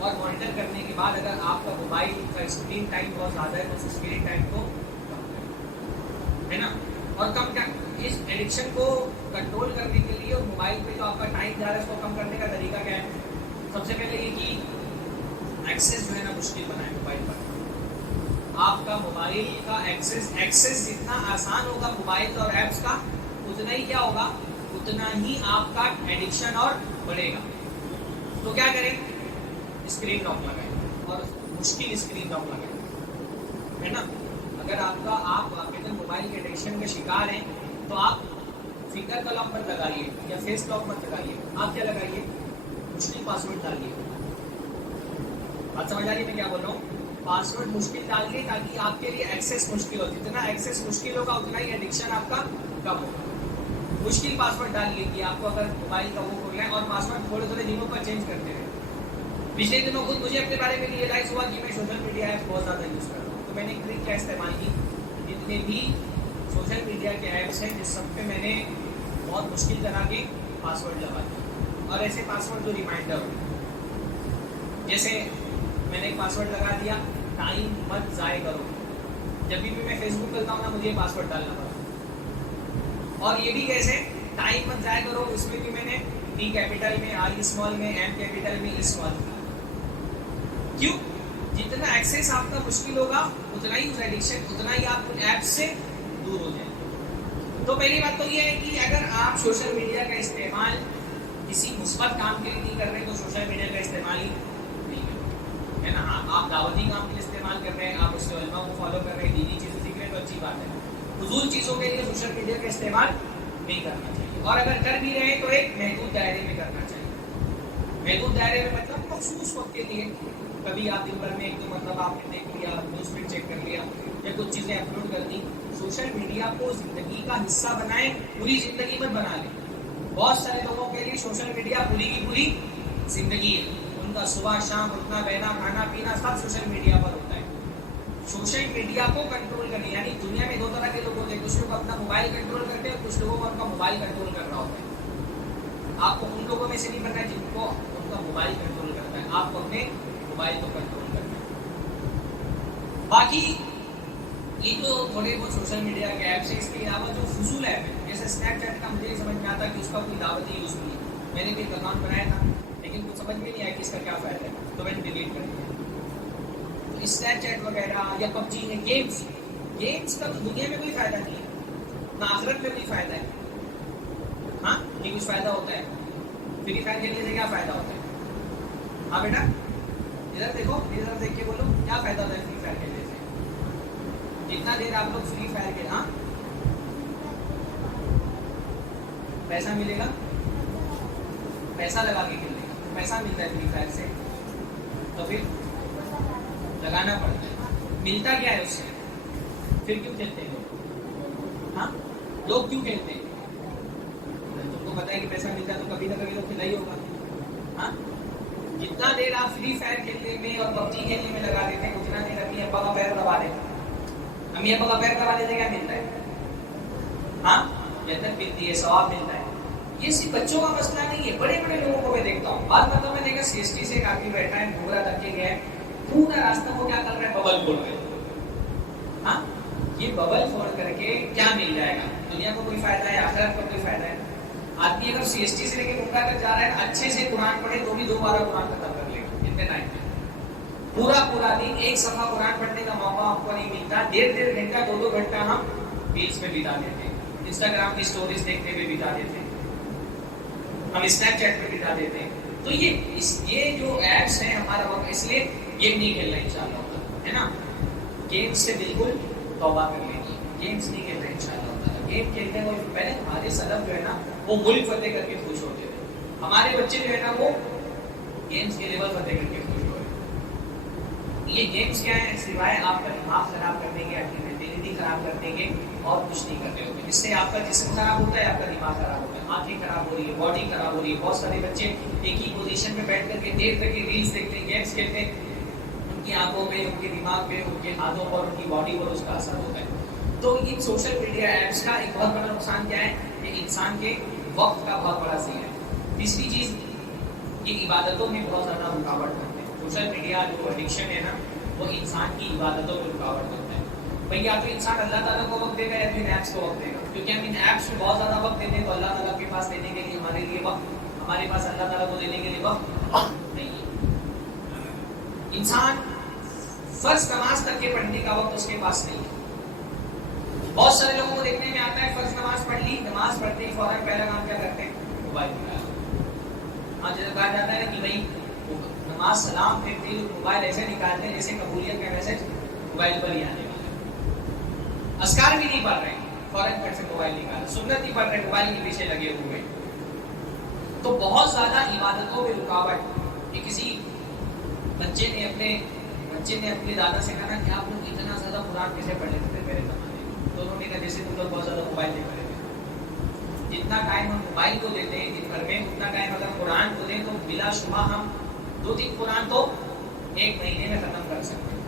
اور مانیٹر کرنے کے بعد اگر آپ کا موبائل کا اسکرین ٹائم بہت زیادہ ہے تو اس اسکرین ٹائم کو کم کریں, ہے نا. اور کم کیا اس ایڈکشن کو کنٹرول کرنے کے لیے اور موبائل پہ جو آپ کا ٹائم جا رہا ہے اس کو کم کرنے کا طریقہ کیا ہے. سب سے پہلے یہ کہ ایکسیس جو ہے نا مشکل بنائیں موبائل پر. آپ کا موبائل کا ایکسیس جتنا آسان ہوگا موبائل اور ایپس کا, اتنا ہی کیا ہوگا, اتنا ہی آپ کا ایڈکشن اور بڑھے گا. تو کیا کریں, اسکرین لاک لگائیں اور مشکل اسکرین لاک لگائیں, ہے نا. اگر آپ موبائل کے ایڈکشن کا شکار ہیں تو آپ فنگر کا لاک مت لگائیے یا فیس لاک مت لگائیے. آپ کیا لگائیے, مشکل پاسورڈ ڈالیے. بات سمجھ آ رہی ہے میں کیا بول رہا ہوں. پاسورڈ مشکل ڈالیے تاکہ آپ کے لیے ایکسیس مشکل ہو. جتنا ایکسیس مشکل ہوگا اتنا ہی ایڈکشن آپ کا کم ہوگا. مشکل پاسورڈ ڈالیے کہ آپ کو اگر موبائل کا وہ کھولنا ہے اور پاسورڈ تھوڑے تھوڑے دنوں پر چینج کرتے رہے. پچھلے دنوں خود مجھے اپنے بارے میں ریئلائز ہوا کہ میں سوشل میڈیا ایپ بہت زیادہ یوز کر رہا ہوں. تو میں نے ایک ٹرک کیا استعمال کی, جتنے بھی سوشل میڈیا کے ایپس ہیں جس سب پہ میں نے بہت مشکل طرح کے پاسورڈ لگا دیے اور ایسے پاسورڈ جو ریمائنڈر ہو. جیسے میں نے ایک پاسورڈ لگا دیا, ٹائم مت ضائع کرو. جب بھی میں فیس بک کرتا ہوں نا مجھے پاسورڈ ڈالنا پڑا. اور یہ بھی کیسے, ٹائم مت ضائع کرو, اس میں بھی میں نے ٹی کیپیٹل میں, آر اسمال میں, ایم کیپیٹل میں, ای اسمال میں. کیوں, جتنا ایکسیس آپ کا مشکل ہوگا اتنا ہی ایڈکشن, اتنا ہی آپ ایپ سے دور ہو جائیں. تو پہلی بات تو یہ ہے کہ اگر آپ سوشل میڈیا کا استعمال کسی مثبت کام کے لیے نہیں کر رہے تو سوشل میڈیا کا استعمال ہی نہیں کریں, ہے نا. آپ دعوتی کام کے لیے استعمال کر رہے ہیں, آپ اس کے علماء کو فالو کر رہے ہیں, دینی چیزیں سیکھ رہے ہیں تو اچھی بات ہے. فضول چیزوں کے لیے سوشل میڈیا کا استعمال نہیں کرنا چاہیے. اور اگر کر بھی رہے ہیں تو ایک محدود دائرے میں کرنا چاہیے. محدود دائرے میں مطلب مخصوص وقت کے لیے. کبھی آپ دن بھر میں ایک دو مطلب آپ نے دیکھ لیا, نیوز فیڈ چیک کر لیا یا کچھ چیزیں اپلوڈ کر دی. سوشل میڈیا کو زندگی کا حصہ بنائیں, پوری زندگی میں بنا لیں. بہت سارے لوگوں کے لیے سوشل میڈیا پوری کی پوری زندگی ہے. ان کا صبح شام اٹھنا بیٹھنا کھانا پینا سب سوشل میڈیا پر ہوتا ہے. سوشل میڈیا کو کنٹرول کریں, یعنی دنیا میں دو طرح کے لوگ ہوتے ہیں, کچھ لوگ اپنا موبائل کنٹرول کرتے ہیں اور کچھ لوگوں کو ان کا موبائل کنٹرول کر رہا ہوتا ہے. آپ کو ان لوگوں میں سے نہیں بننا ہے جن کو ان کا موبائل کنٹرول کرتا ہے. آپ کو اپنے موبائل کو کنٹرول کرنا ہے. باقی یہ تو تھوڑے بہت سوشل میڈیا کے ایپس ہیں. اس کے علاوہ جو فضول ایپ ہے جیسے اسنیپ چیٹ کا, مجھے سمجھ میں آتا کہ اس کا کوئی دعوتی یوز نہیں ہے. میں نے بھی ایک اکاؤنٹ بنایا تھا لیکن کچھ سمجھ میں نہیں آیا کہ اس کا کیا فائدہ ہے, تو میں نے ڈیلیٹ کر دیا. اسنیپ چیٹ وغیرہ یا پب جی ہے, گیمس کا تو دنیا میں کوئی فائدہ نہیں ہے, نہ آخرت میں کوئی فائدہ ہے. ہاں یہ کچھ فائدہ ہوتا ہے, فری فائر کھیلنے سے کیا فائدہ ہوتا ہے؟ ہاں بیٹا ادھر دیکھو, ادھر دیکھ کے بولو کیا فائدہ ہوتا ہے فری فائر کھیلنے سے؟ جتنا دیر آپ لوگ فری فائر کے, ہاں پیسہ ملے گا, پیسہ لگا کے کھیلنے کا پیسہ ملتا ہے فری فائر سے, تو پھر لگانا پڑتا ہے. ملتا کیا ہے اس سے, پھر کیوں کھیلتے ہیں لوگ؟ ہاں لوگ کیوں کھیلتے ہیں؟ تم کو پتا ہے کہ پیسہ ملتا ہے تو کبھی نہ کبھی تو کھیلا ہی ہوگا. ہاں جتنا دیر آپ فری فائر کھیلنے میں اور پب جی کھیلنے میں لگا دیتے ہیں اتنا دیر امی ابا کا پیر دبا دیتے. امی ابا کا پیر دبا دیتے کیا ملتا ہے؟ ہاں جنت ملتی ہے, ثواب ملتا ہے. یہ صرف بچوں کا مسئلہ نہیں ہے, بڑے بڑے لوگوں کو میں دیکھتا ہوں. بعض مطلب میں دیکھا سی ایس ٹی سے ایک آدمی بیٹھا ہے, گھوڑا تک کے گیا ہے, پورا راستہ وہ کیا کر رہا ہے, ببل پھوڑ رہے. ہاں یہ ببل پھوڑ کر کے کیا مل جائے گا؟ دنیا کو کوئی فائدہ ہے, آخرت کو کوئی فائدہ ہے؟ آدمی اگر سی ایس ٹی سے لے کے گھومتا کر جا رہا ہے, اچھے سے قرآن پڑھے تو بھی 2 بار قرآن ختم کر لے گا اتنے ٹائم میں. پورا دن ایک صفحہ قرآن پڑھنے کا موقع آپ کو نہیں ملتا. 1.5 گھنٹہ 2 گھنٹہ ہم ریلس میں بتا دیتے ہیں, انسٹاگرام کی اسٹوریز دیکھنے میں بتا دیتے ہیں, ہم اسنیپ چیٹ پہ بتا دیتے ہیں. تو یہ جو ایپس ہیں ہمارا وقت, اس لیے گیم نہیں کھیلنا انشاءاللہ, ہے نا. گیمس سے بالکل توبہ کر لیں گے, گیمس نہیں کھیلنا انشاءاللہ. گیم کھیلتے ہیں وہ پہلے ہمارے سلف جو ہے نا وہ ملک فتح کر کے خوش ہوتے تھے, ہمارے بچے جو ہے نا وہ گیمز کے لیول فتح کر کے خوش ہو رہے ہیں. یہ گیمز کیا ہیں؟ سوائے آپ کا دماغ خراب کر دیں گے, آپ کی مینٹلٹی خراب کر دیں گے اور کچھ نہیں کرتے ہوتے. اس سے آپ کا جسم خراب ہوتا ہے, آپ کا دماغ خراب ہوتا ہے, آنکھیں خراب ہو رہی ہے, باڈی خراب ہو رہی ہے. بہت سارے بچے ایک ہی پوزیشن میں بیٹھ کر کے دیر تک کے ریلز دیکھتے ہیں, گیمز کھیلتے ہیں, ان کی آنکھوں پہ, ان کے دماغ پہ, ان کے ہاتھوں پر, ان کی باڈی پر اس کا اثر ہوتا ہے. تو ان سوشل میڈیا ایپس کا ایک بہت بڑا نقصان کیا ہے کہ انسان کے وقت کا بہت بڑا ضیاع ہے. تیسری چیز, یہ عبادتوں میں بہت زیادہ رکاوٹ کرتے ہیں. سوشل میڈیا جو ایڈکشن ہے نا وہ انسان کی عبادتوں میں رکاوٹ کرتا ہے. بھئی یا تو انسان اللہ تعالیٰ کو وقت دے گا یا پھر ایپس کو وقت دے گا, کیونکہ ہم ان ایپس کو بہت زیادہ وقت دیتے ہیں تو اللہ تعالیٰ کے پاس دینے کے لیے ہمارے لیے وقت, ہمارے پاس اللہ تعالیٰ کو دینے کے لیے وقت نہیں ہے. انسان فرض نماز تک کے پڑھنے کا وقت اس کے پاس نہیں ہے. بہت سارے لوگوں کو دیکھنے میں آتا ہے فرض نماز پڑھ لی, نماز پڑھتے ہی فوراً پہلا کام کیا کرتے ہیں؟ موبائل نکالا. ہاں جیسے کہا جاتا ہے کہ بھائی نماز سلام پھرتے ہی موبائل ایسے نکالتے ہیں جیسے قبولیت کا میسج موبائل پر ہی آنے والا ہے. اذکار بھی نہیں پڑھ رہے, فوراً پھر سے موبائل نکالا. سنت نہیں پڑھ رہے, موبائل کے پیچھے لگے ہوئے. تو بہت زیادہ عبادتوں میں رکاوٹ. کہ کسی بچے نے اپنے دادا سے کہا کہ آپ لوگ اتنا زیادہ قرآن کیسے پڑھ لیتے تھے میرے زمانے میں؟ تو انہوں نے کہا جیسے تم لوگ بہت زیادہ موبائل دیکھ رہے تھے. جتنا ٹائم ہم موبائل کو دیتے ہیں دن بھر میں, اتنا ٹائم اگر قرآن کو دیں تو بلا شبہ ہم 2-3 قرآن تو ایک مہینے میں ختم کر سکتے ہیں.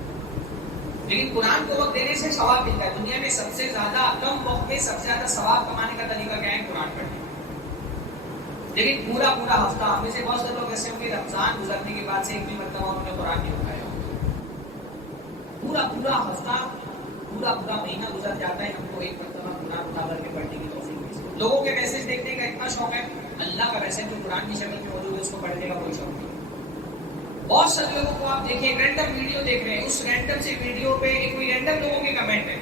لیکن قرآن کو وقت دینے سے ثواب ملتا ہے. دنیا میں سب سے زیادہ کم وقت میں سب سے زیادہ ثواب کمانے کا طریقہ کیا ہے؟ قرآن پڑھنے. لیکن پورا ہفتہ, ہم میں سے بہت سے لوگ ایسے ہوں گے رمضان گزرنے کے بعد سے ایک بھی مرتبہ انہوں نے قرآن نہیں اٹھایا ہوگا. پورا ہفتہ, پورا مہینہ گزر جاتا ہے, ہم کو ایک مرتبہ قرآن اٹھا کر کے پڑھنے کی توفیق نہیں. لوگوں کے میسج دیکھنے کا اتنا شوق ہے, اللہ کا میسج جو قرآن کی شکل میں موجود ہے اس کو پڑھنے کا کوئی شوق نہیں. بہت سارے لوگوں کو آپ دیکھیں رینڈم ویڈیو دیکھ رہے ہیں, اس رینڈم سے ویڈیو پہ کوئی رینڈم لوگوں کے کمنٹ ہے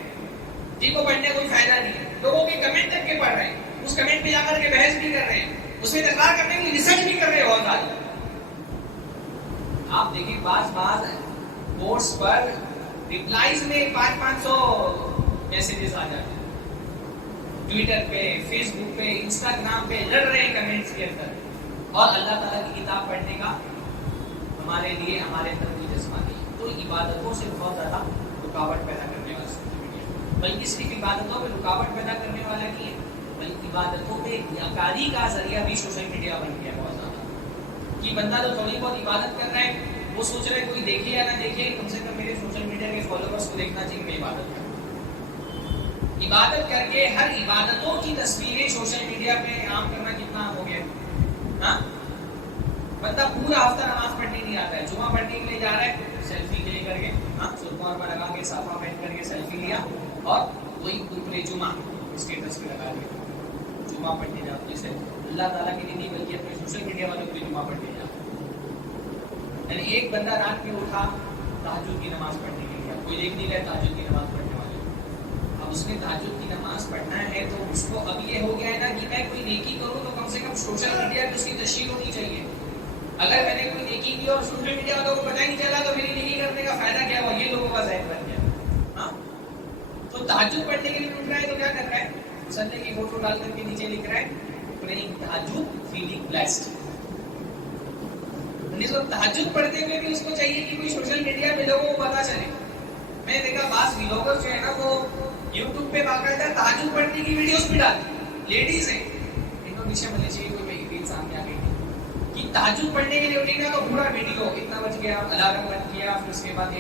جن کو پڑھنے کا کوئی فائدہ نہیں ہے. لوگوں کے کمنٹ تک کے پڑھ رہے ہیں, اس کمنٹ پہ جا کر کے بحث بھی کر رہے ہیں, اس میں تکرار کرنے کی ریسرچ بھی کر رہے ہیں. بہت زیادہ آپ دیکھیں بعض پوسٹ پر ریپلائز میں 500 میسیجز آ جاتے ہیں. ٹویٹر پہ, فیس بک پہ, انسٹاگرام پہ لڑ رہے ہیں کمنٹس کے اندر. اور اللہ تعالیٰ کی کتاب پڑھنے کا ہمارے لیے ہمارے اندر کوئی جذبہ نہیں. تو عبادتوں سے بہت زیادہ رکاوٹ پیدا کرنے والا سوشل میڈیا, بلکہ صرف عبادتوں میں رکاوٹ پیدا کرنے والا نہیں ہے بلکہ عبادتوں میں ریاکاری کا ذریعہ بھی سوشل میڈیا بن گیا بہت زیادہ. کہ بندہ تو تھوڑی بہت عبادت کر رہا ہے, وہ سوچ رہا ہے کوئی دیکھے یا نہ دیکھے, کم سے کم میرے سوشل میڈیا کے فالوورس کو دیکھنا چاہیے میں عبادت کروں. عبادت کر کے ہر عبادتوں کی تصویریں سوشل میڈیا پہ عام کرنا کتنا ہو گیا. ہاں, بندہ پورا ہفتہ نماز پڑھنے نہیں آتا ہے, جمعہ پڑھنے کے لیے جا رہا ہے, سیلفی کلک کر کے, ہاں سلطان پر لگا کے صافہ پہن کر کے سیلفی لیا اور وہی پورے جمعہ اسٹیٹس پہ لگا کے جمعہ پڑھنے جاتا. جیسے اللہ تعالیٰ کے لیے نہیں بلکہ اپنے سوشل میڈیا والوں کے لیے جمعہ پڑھنے جاتا. یعنی ایک بندہ رات میں اٹھا تہجد کی نماز پڑھنے کے لیے, کوئی دیکھ نہیں رہا تہجد کی نماز پڑھنے والے, اب اس نے تہجد کی نماز پڑھنا ہے تو اس کو اب یہ ہو گیا ہے نا کہ میں کوئی نیکی کروں تو کم سے کم سوشل میڈیا پہ اس کی تشہیر ہونی چاہیے. اگر میں نے کوئی نیکی کی اور سوشل میڈیا والوں کو پتہ نہیں چلا تو میری نیکی کرنے کا فائدہ کیا ہوا, یہ لوگوں کا ذہن بن گیا. ہاں, تو تہجد پڑھنے کے لیے اٹھ رہا ہے تو کیا کر رہا ہے, مسلے کی فوٹو ڈال کر کے نیچے لکھ رہا ہے پریئنگ تہجد فیلنگ بلیسڈ. تہجد پڑھتے ہوئے بھی اس کو چاہیے کہ کوئی سوشل میڈیا پہ لوگوں کو پتہ چلے. میں نے دیکھا بعض ویلوگر جو ہے نا وہ یوٹیوب پہ باقاعدہ تہجد پڑھنے کی ویڈیوز بھی ڈالتی, لیڈیز ہیں, ان کو پیچھے ملنے چاہیے کوئی ریل سامنے آ گئی کہ تہجد پڑھنے کے لیے اٹھے گا تو پورا ویڈیو اتنا بج گیا, الارم بند کیا, پھر اس کے بعد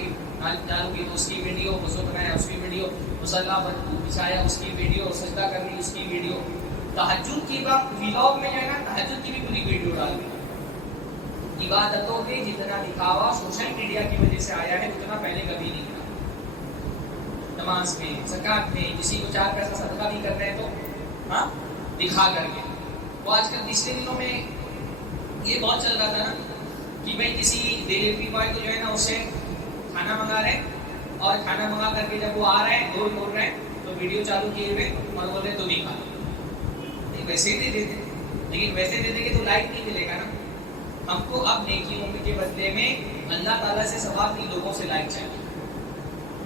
چالو کی تو اس کی ویڈیو, وضو بنایا اس کی ویڈیو, مصلی بچھایا اس کی ویڈیو, سجدہ کر لی اس کی ویڈیو. تہجد کی بات ویلاگ میں جو ہے نا تہجد کی بھی پوری ویڈیو ڈال دی. عبادتوں میں جتنا دکھاوا سوشل میڈیا کی وجہ سے آیا ہے اتنا پہلے کبھی نہیں تھا. نماز میں, زکات میں, کسی کو 4 پیسہ صدقہ بھی کر رہے ہیں تو ہاں دکھا کر کے. وہ آج کل پچھلے دنوں میں یہ بہت چل رہا تھا نا کہ بھائی کسی ڈیلیوری بوائے کو جو ہے نا اس سے کھانا منگا رہے ہیں اور کھانا منگا کر کے جب وہ آ رہے ہیں ڈور کھول رہے ہیں تو ویڈیو چالو کیے ہوئے اور بول رہے تو نہیں کھا نہیں, ویسے ہی دے دیتے, لیکن ویسے دے دیں گے تو لائک نہیں ملے گا نا. ہم کو اب نیکیوں کے بدلے میں اللہ تعالیٰ سے ثواب نہیں, لوگوں سے لائک چاہیے.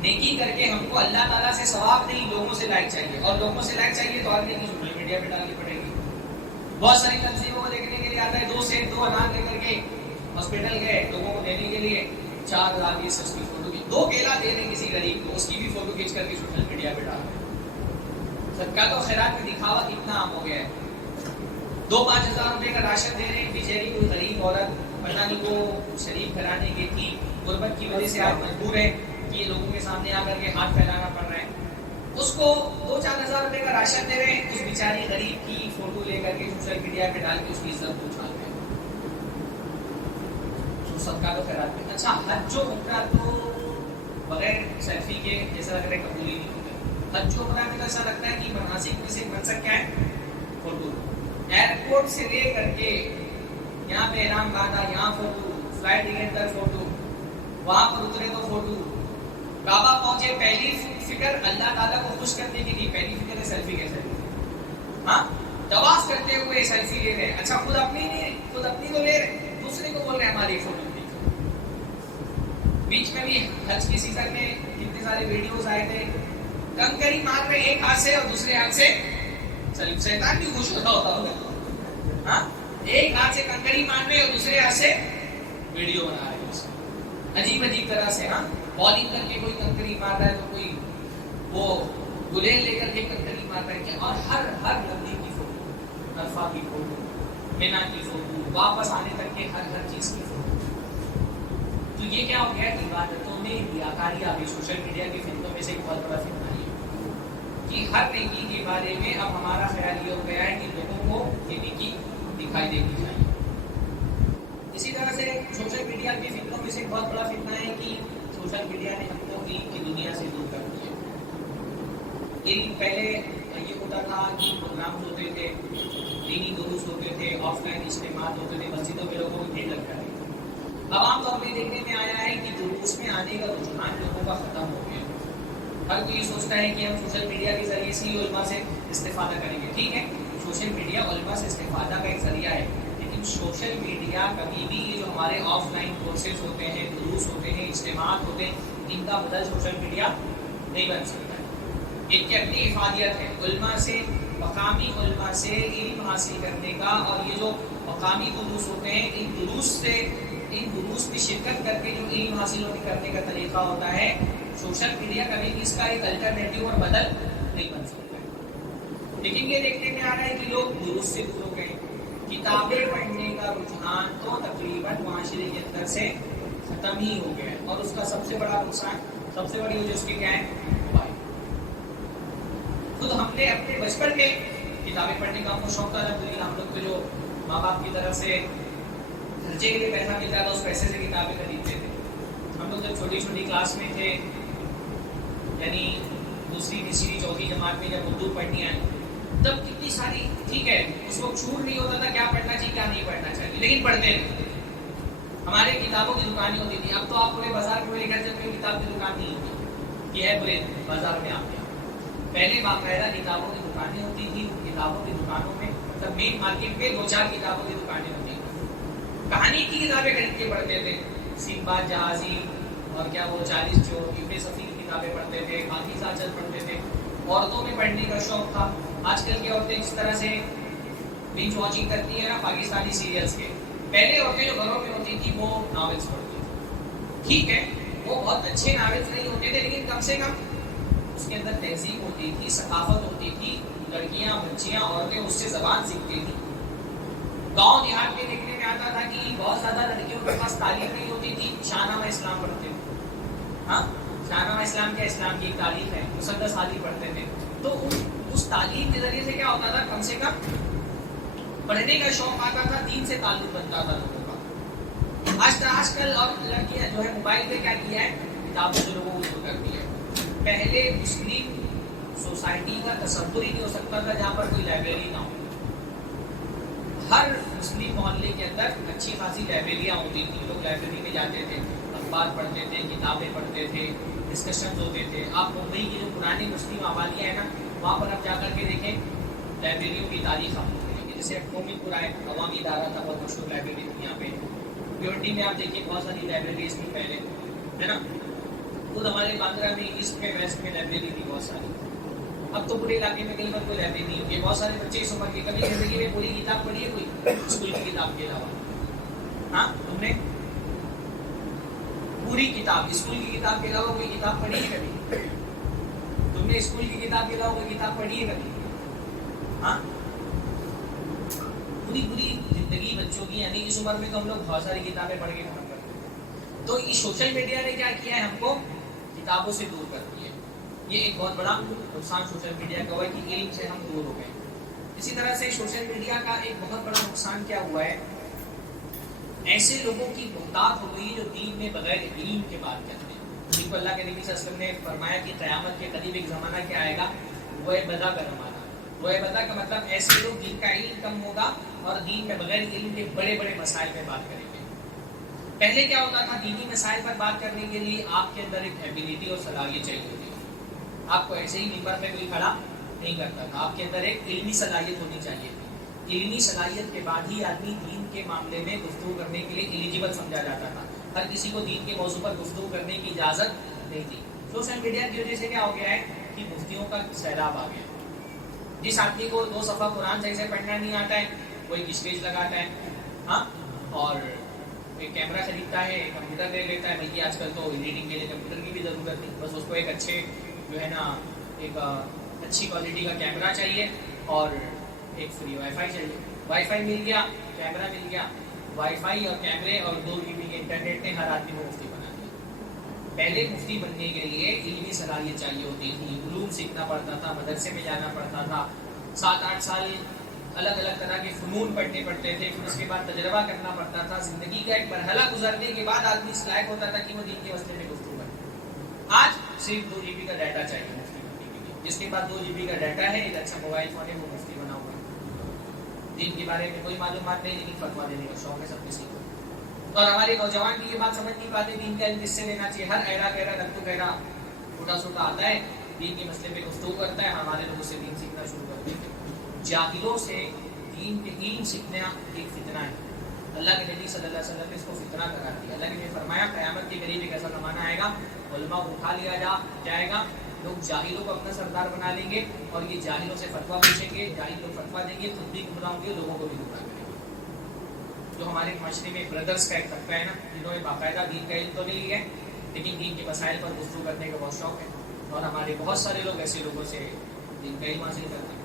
نیکی کر کے ہم کو اللہ تعالیٰ سے ثواب نہیں، لوگوں سے لائک چاہیے، اور لوگوں سے لائک چاہیے تو آگے کی سوشل میڈیا پہ ڈالنی پڑے گی. بہت ساری تنظیموں کو دیکھنے کے لیے آتا ہے 2 سیٹ 2 اناج لے کر کے ہاسپٹل گئے لوگوں کو دینے کے لیے 4,000 کی سستی فوٹو کی 2 کیلا دے رہے کسی غریب کو، اس کی بھی فوٹو کھینچ کر کے سوشل میڈیا پہ ڈال رہے ہیں. صدقہ تو خیرات میں دکھاوا کتنا عام ہو گیا ہے. 2-5 ہزار روپے کا راشن دے رہے ہیں، بیچاری کوئی غریب عورت پتہ نہیں وہ شریف کرانے کی تھی، غربت کی وجہ سے آج مجبور ہے کہ لوگوں کے سامنے آ کر کے ہاتھ پھیلانا پڑ رہا ہے. اس کو 2-4 ہزار روپے کا راشن دے رہے ہیں، اس بیچاری غریب کی فوٹو لے کر کے سوشل میڈیا پہ ڈال کے اس کی عزت کو اچھالتے ہیں. صدقہ تو خیرات میں. اچھا حج و عمرہ تو بغیر سیلفی کے جیسا لگ رہا ہے قبول ہی نہیں ہوتا. حج و عمرہ میں تو ایسا لگتا ہے کہ مناسک میں سے منسک کیا ہے؟ فوٹو. ایئرپورٹ سے لے کر کے یہاں پہ احرام باندھا، یہاں فوٹو، فلائٹ ٹکٹ پر فوٹو، وہاں پر اترے تو فوٹو، کعبہ پہنچے پہلی فکر اللہ تعالیٰ کو خوش کرنے کی نہیں، پہلی فکر ہے سیلفی کیسے. ہاں طواف کرتے ہوئے سیلفی لے رہے ہیں. اچھا خود اپنی نہیں، خود اپنی تو لے رہے، دوسرے کو بول رہے ہیں ہماری فوٹو. بیچ میں بھی حج کے سیزن میں کتنے سارے ویڈیوز آئے تھے، کنکری مار رہے ایک ہاتھ سے اور دوسرے ہاتھ سے شیطان بھی خوش ہوتا ہوگا. ہاں ایک ہاتھ سے کنکری مار رہے اور دوسرے ہاتھ سے ویڈیو بنا رہے ہیں عجیب عجیب طرح سے. ہاں بالنگ کر کے کوئی کنکری مار رہا ہے تو کوئی وہ گلین لے کر کے کنکری مار رہا ہے کیا. اور ہر لمحے کی فوٹو، عرفہ کی فوٹو، مینا کی فوٹو، واپس آنے تک کے ہر چیز کی فوٹو. تو یہ کیا ہو گیا کہ عبادتوں میں ریاکاری آ گئی. سوشل میڈیا کی فتنوں میں سے ایک بہت بڑا فتنہ ہے کہ ہر نیکی کے بارے میں اب ہمارا خیال یہ ہو گیا ہے کہ لوگوں کو یہ نیکی دکھائی دینی چاہیے. اسی طرح سے سوشل میڈیا کی فتنوں میں سے ایک بہت بڑا فتنہ ہے کہ سوشل میڈیا نے ہم کو دین کی دنیا سے دور کر دیا. پہلے یہ ہوتا تھا کہ پروگرام ہوتے تھے، دینی دروس ہوتے تھے، آف لائن اجتماعات ہوتے تھے، مسجدوں میں لوگوں کی بھیڑ لگ جاتی. اب عام طور پہ دیکھنے میں آیا ہے کہ دروس میں آنے کا رجحان لوگوں کا ختم ہو گیا. ہر کوئی سوچتا ہے کہ ہم سوشل میڈیا کے ذریعے سے ہی علماء سے استفادہ کریں گے. ٹھیک ہے، سوشل میڈیا علماء سے استفادہ کا ایک ذریعہ ہے، لیکن سوشل میڈیا کبھی بھی یہ جو ہمارے آف لائن کورسز ہوتے ہیں، دروس ہوتے ہیں، اجتماعات ہوتے ہیں، ان کا بدل سوشل میڈیا نہیں بن سکتا ہے. ایک کی اپنی افادیت ہے علماء سے، مقامی علماء سے علم حاصل کرنے کا. اور یہ جو مقامی دروس ہوتے ہیں، ان دروس میں شرکت کر کے جو علم حاصل کرنے کا طریقہ ہوتا ہے، سوشل میڈیا کبھی بھی اس کا ایک الٹرنیٹیو اور بدل نہیں بن سکتا ہے. لیکن یہ دیکھنے میں آ رہا ہے کہ لوگ دروس سے دور ہو گئے. کتابیں پڑھنے کا رجحان تو تقریباً معاشرے کے اندر سے ختم ہی ہو گیا ہے. اور اس کا سب سے بڑا نقصان، سب سے بڑی وجہ اس کی کیا ہے؟ موبائل. خود ہم نے اپنے بچپن میں کتابیں پڑھنے کا ہم کو شوق تھا. الحمدللہ ہم لوگ کو جو ماں باپ کی طرف سے خرچے کے لیے پیسہ ملتا تھا، اس پیسے سے کتابیں خریدتے تھے. ہم لوگ جب چھوٹی چھوٹی کلاس میں تھے، یعنی دوسری تیسری چوتھی جماعت میں جب اردو پڑھنی آئی، تب کتنی ساری، ٹھیک ہے اس وقت چھوٹ نہیں ہوتا تھا کیا پڑھنا چاہیے کیا نہیں پڑھنا چاہیے، لیکن پڑھتے تھے. ہمارے کتابوں کی دکانیں ہوتی تھی. اب تو آپ پورے بازار میں لے کر چلتے کتاب کی دکان نہیں ہوتی، یہ ہے پورے بازار میں آپ کے. پہلے باقاعدہ کتابوں کی دکانیں ہوتی تھی. کتابوں کی دکانوں میں مطلب مین مارکیٹ میں 2-4 کتابوں کی دکانیں ہوتی تھیں. کہانی کی کتابیں خرید کے پڑھتے تھے، سنباد جہازی اور کیا وہ 40 چور، ابن صفی کی کتابیں پڑھتے تھے، باقی ساجد پڑھتے تھے. عورتوں میں پڑھنے کا شوق تھا. آج کل کی عورتیں اس طرح سے بنج واچنگ کرتی ہیں نا پاکستانی سیریلز کے. پہلے عورتیں جو گھروں میں ہوتی تھی وہ ناولس پڑھتی تھی. ٹھیک ہے وہ بہت اچھے ناولس نہیں ہوتے تھے، لیکن کم سے کم اس کے اندر تہذیب ہوتی تھی، ثقافت ہوتی تھی. لڑکیاں، بچیاں، عورتیں اس سے زبان سیکھتی تھیں. گاؤں دیہات میں دیکھنے میں آتا تھا کہ بہت زیادہ لڑکیوں کے پاس تعلیم نہیں ہوتی تھی، شاہنامہ اسلام پڑھتے تھے. ہاں شاہنامہ اسلام کیا اسلام کی ایک تاریخ ہے، مسدس حالی پڑھتے تھے. تو اس تعلیم کے ذریعے سے کیا ہوتا تھا، کم سے کم پڑھنے کا شوق آتا تھا، دین سے تعلق بنتا تھا لوگوں کا. آج کل اور لڑکیاں جو ہے موبائل پہ کیا کیا ہے، کتابوں سے لوگوں کو دور کر دیا ہے. پہلے مسلم سوسائٹی کا تصور ہی نہیں ہو سکتا تھا جہاں پر کوئی لائبریری نہ ہو. ہر مسلم محلے کے اندر اچھی خاصی لائبریریاں ہوتی تھیں. لوگ لائبریری میں جاتے تھے، اخبار پڑھتے تھے، کتابیں پڑھتے تھے، ڈسکشنز ہوتے تھے. آپ ممبئی کی جو پرانی مسلم آبادیاں ہیں نا، وہاں پر آپ جا کر کے دیکھیں لائبریریوں کی تاریخ آپ کو ملے گی. جیسے قومی پورا عوامی ادارہ تھا، بہت مشہور لائبریری تھی یہاں پہ. پیورٹی میں آپ دیکھیں بہت ساری لائبریریز تھیں پہلے، ہے نا. خود ہمارے باندرا میں ایسٹ میں ویسٹ میں لائبریری تھی بہت ساری. اب تو پورے علاقے میں کہیں پر کوئی لائبریری نہیں ہوتی. بہت سارے بچے اس عمر کے کبھی زندگی میں پوری کتاب پڑھی ہے کوئی اسکول کی کتاب کے علاوہ؟ ہاں تم نے پوری کتاب اسکول کی کتاب کے علاوہ کوئی کتاب پڑھی ہے کبھی؟ تم نے اسکول کی کتاب کے علاوہ کوئی کتاب پڑھی ہے کبھی؟ ہاں پوری زندگی بچوں کی، یعنی اس عمر میں تو ہم لوگ بہت ساری کتابیں پڑھ کے ختم کرتے ہیں. تو یہ سوشل میڈیا نے کیا کیا ہے، ہم کو کتابوں سے دور کر دیا ہے. یہ ایک بہت بڑا نقصان سوشل میڈیا کا ہوا ہے کہ علم سے ہم دور ہو گئے. اسی طرح سے سوشل میڈیا کا ایک بہت بڑا نقصان کیا ہوا ہے، ایسے لوگوں کی بہتات ہو گئی جو دین میں بغیر علم کے بات کرتے ہیں. جن کو اللہ کے نبی صلی اللہ علیہ وسلم نے فرمایا کہ قیامت کے قریب ایک زمانہ کیا آئے گا، روئے بدا کا زمانہ. روئے بدا کا مطلب ایسے لوگ جن کا علم کم ہوگا اور دین میں بغیر علم کے بڑے بڑے مسائل پہ بات کریں گے. پہلے کیا ہوتا تھا، دینی مسائل پر بات کرنے کے لیے آپ کے اندر ایک ایبیلٹی اور صلاحیت چاہیے ہوتی ہے. آپ کو ایسے ہی ممبر پہ کوئی کھڑا نہیں کرتا تھا، آپ کے اندر ایک علمی صلاحیت ہونی چاہیے تھی. علمی صلاحیت کے بعد ہی آدمی دین کے معاملے میں گفتگو کرنے کے لیے ایلیجیبل سمجھا جاتا تھا. ہر کسی کو دین کے موضوع پر گفتگو کرنے کی اجازت نہیں تھی. سوشل میڈیا کی وجہ سے کیا ہو گیا ہے کہ مفتیوں کا سیلاب آ گیا. جس آدمی کو 2 صفحہ قرآن صحیح سے پڑھنا نہیں آتا ہے، کوئی اسٹیج لگاتا ہے، ہاں، اور ایک کیمرہ خریدتا ہے، کمپیوٹر لے لیتا ہے. بلکہ آج کل تو ایڈیٹنگ کے لیے کمپیوٹر کی بھی ضرورت نہیں، بس اس کو ایک اچھے جو ہے نا ایک اچھی کوالٹی کا کیمرہ چاہیے اور ایک فری وائی فائی چاہیے. وائی فائی مل گیا، کیمرہ مل گیا. وائی فائی اور کیمرے اور 2 GB کے انٹرنیٹ نے ہر آدمی کو مفتی بنا دیا. پہلے مفتی بننے کے لیے علمی صلاحیت چاہیے ہوتی تھی، علوم سیکھنا پڑتا تھا، مدرسے میں جانا پڑتا تھا، 7-8 سال الگ الگ طرح کے فنون پڑھنے پڑتے تھے. پھر اس کے بعد تجربہ کرنا پڑتا تھا. زندگی کا ایک مرحلہ گزرنے کے بعد آدمی اس لائق ہوتا تھا کہ وہ دین کے مسئلے میں گفتگو کرے. آج صرف 2 GB کا ڈیٹا چاہیے مفتی بننے کے لیے. جس کے پاس 2 GB کا ڈیٹا ہے، ایک اچھا موبائل فون ہے، وہ مفتی بنا ہوا ہے. دین کے بارے میں کوئی معلومات نہیں، لیکن فتویٰ دینے کا شوق ہے سب کسی کو. اور ہمارے نوجوان بھی یہ بات سمجھ نہیں پاتے دین کا علم کس سے لینا چاہیے. ہر ایرا گہرا رکھو گہرا چھوٹا چھوٹا آتا ہے، دین کے مسئلے پہ گفتگو کرتا ہے. ہمارے لوگوں سے دین سیکھنا شروع کر دیتے. جاہلوں سے دین کے علم سیکھنا ایک فتنہ ہے. اللہ کے نبی صلی اللہ علیہ وسلم نے اس کو فتنہ قرار دیا. اللہ نے فرمایا قیامت کے قریب ایک ایسا زمانہ آئے گا، علماء کو اٹھا لیا جائے گا، لوگ جاہلوں کو اپنا سردار بنا لیں گے اور یہ جاہلوں سے فتویٰ پوچھیں گے. جاہل لوگ فتویٰ دیں گے، خود بھی گمراہ ہوں گے، لوگوں کو بھی گمراہ کریں گے. جو ہمارے معاشرے میں بردرس کا ایک طبقہ ہے نا، جنہوں نے باقاعدہ دین کا علم تو نہیں لیا ہے لیکن دین کے مسائل پر گفتگو کرنے کا بہت شوق ہے. اور ہمارے بہت سارے لوگ ایسے لوگوں سے دین کا علم حاصل کرتے ہیں.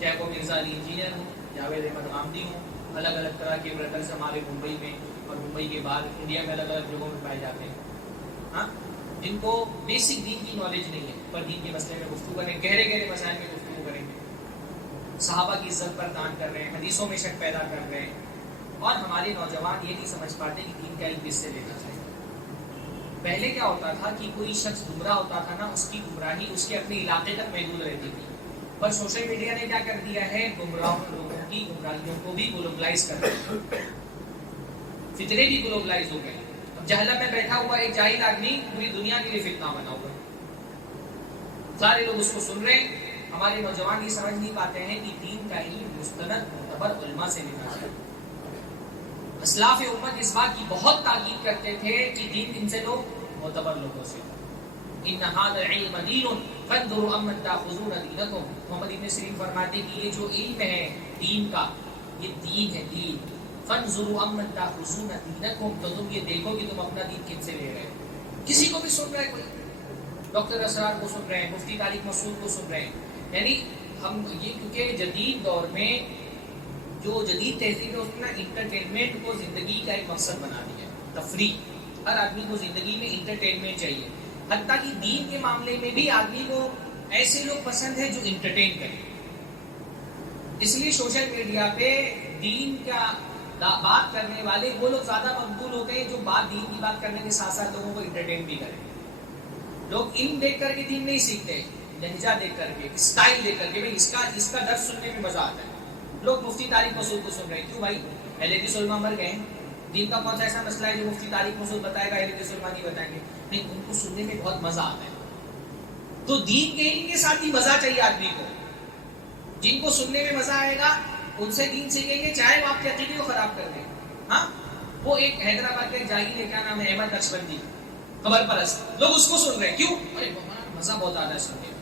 چاہے وہ مرزا علی انجینئر ہوں، جاوید احمد غامدی ہوں، الگ الگ طرح کے برادرز ہمارے ممبئی میں اور ممبئی کے بعد انڈیا میں الگ الگ جگہوں میں پائے جاتے ہیں، ہاں، جن کو بیسک دین کی نالج نہیں ہے پر دین کے مسئلے میں گفتگو کریں، گہرے گہرے مسائل میں گفتگو کریں گے، صحابہ کی عزت پر تان کر رہے ہیں، حدیثوں میں شک پیدا کر رہے ہیں. اور ہمارے نوجوان یہ نہیں سمجھ پاتے کہ دین کا علم کس سے لینا چاہیے. پہلے کیا ہوتا تھا کہ کوئی شخص گمراہ ہوتا تھا نا، اس کی گمراہی اس کے اپنے علاقے تک محدود رہتی تھی. پر سوشل میڈیا نے کیا کر دیا ہے، گمراہ لوگوں کی گمراہیوں کو بھی گلوبلائز کر دیا. فتنے بھی گلوبلائز ہو گئے. اب جہلم میں بیٹھا ہوا ایک جاہل آدمی پوری دنیا کے لیے فتنہ بنا ہوا ہے. سارے لوگ اس کو سن رہے ہیں. ہمارے نوجوان یہ سمجھ نہیں پاتے ہیں کہ دین کا علم مستند معتبر علماء سے لینا چاہیے. اسلاف امت اس بات کی بہت تاکید کرتے تھے کہ دین ان سے لوگ معتبر لوگوں سے. ان هذا العلم دین فانظروا امن تاخذون دینکم. محمد ابن سیرین فرماتے کہ یہ جو علم ہے دین کا، یہ دین ہے دین. فانظروا امن تاخذون دینکم، تو تم یہ دیکھو کہ تم اپنا دین کن سے لے رہے ہو. کسی کو بھی سن رہے، کوئی ڈاکٹر اسرار کو سن رہے ہیں، مفتی طارق مسعود کو سن رہے ہیں. یعنی ہم یہ کیونکہ جدید دور میں جو جدید تہذیب ہے اس نے انٹرٹینمنٹ کو زندگی کا ایک مقصد بنا دیا ہے. تفریح، ہر آدمی کو زندگی میں انٹرٹینمنٹ چاہیے. حتیٰ کہ دین کے معاملے میں بھی آدمی کو ایسے لوگ پسند ہیں جو انٹرٹین کریں. اس لیے سوشل میڈیا پہ دین کا بات کرنے والے وہ لوگ زیادہ مقبول ہوتے ہیں جو دین کی بات کرنے کے ساتھ ساتھ لوگوں کو انٹرٹین بھی کریں. لوگ علم دیکھ کر کے دین نہیں سیکھتے، لہجہ دیکھ کر کے، اسٹائل دیکھ کر کے. بھائی اس کا درس سننے میں مزہ آتا ہے. لوگ مفتی طارق مسعود کو سن رہے ہیں. کیوں بھائی؟ اہل حدیث علماء مر گئے ہیں. دین کا کون سا ایسا مسئلہ ہے جو مفتی طارق مسعود بتائے گا، اہل حدیث علماء نہیں بتائیں گے؟ نہیں، ان کو سننے میں بہت مزہ آتا ہے. تو دین کے علم کے ساتھ ہی مزہ چاہیے آدمی کو. جن کو سننے میں مزہ آئے گا ان سے دین سیکھیں گے، چاہے وہ آپ کے عقیدے کو خراب کر دیں. ہاں، وہ ایک حیدرآباد کا جاہل ہے، کیا نام ہے، احمد نقشبندی. خبر پرست لوگ اس کو سن رہے ہیں. کیوں؟ ارے مزہ بہت زیادہ ہے سننے میں.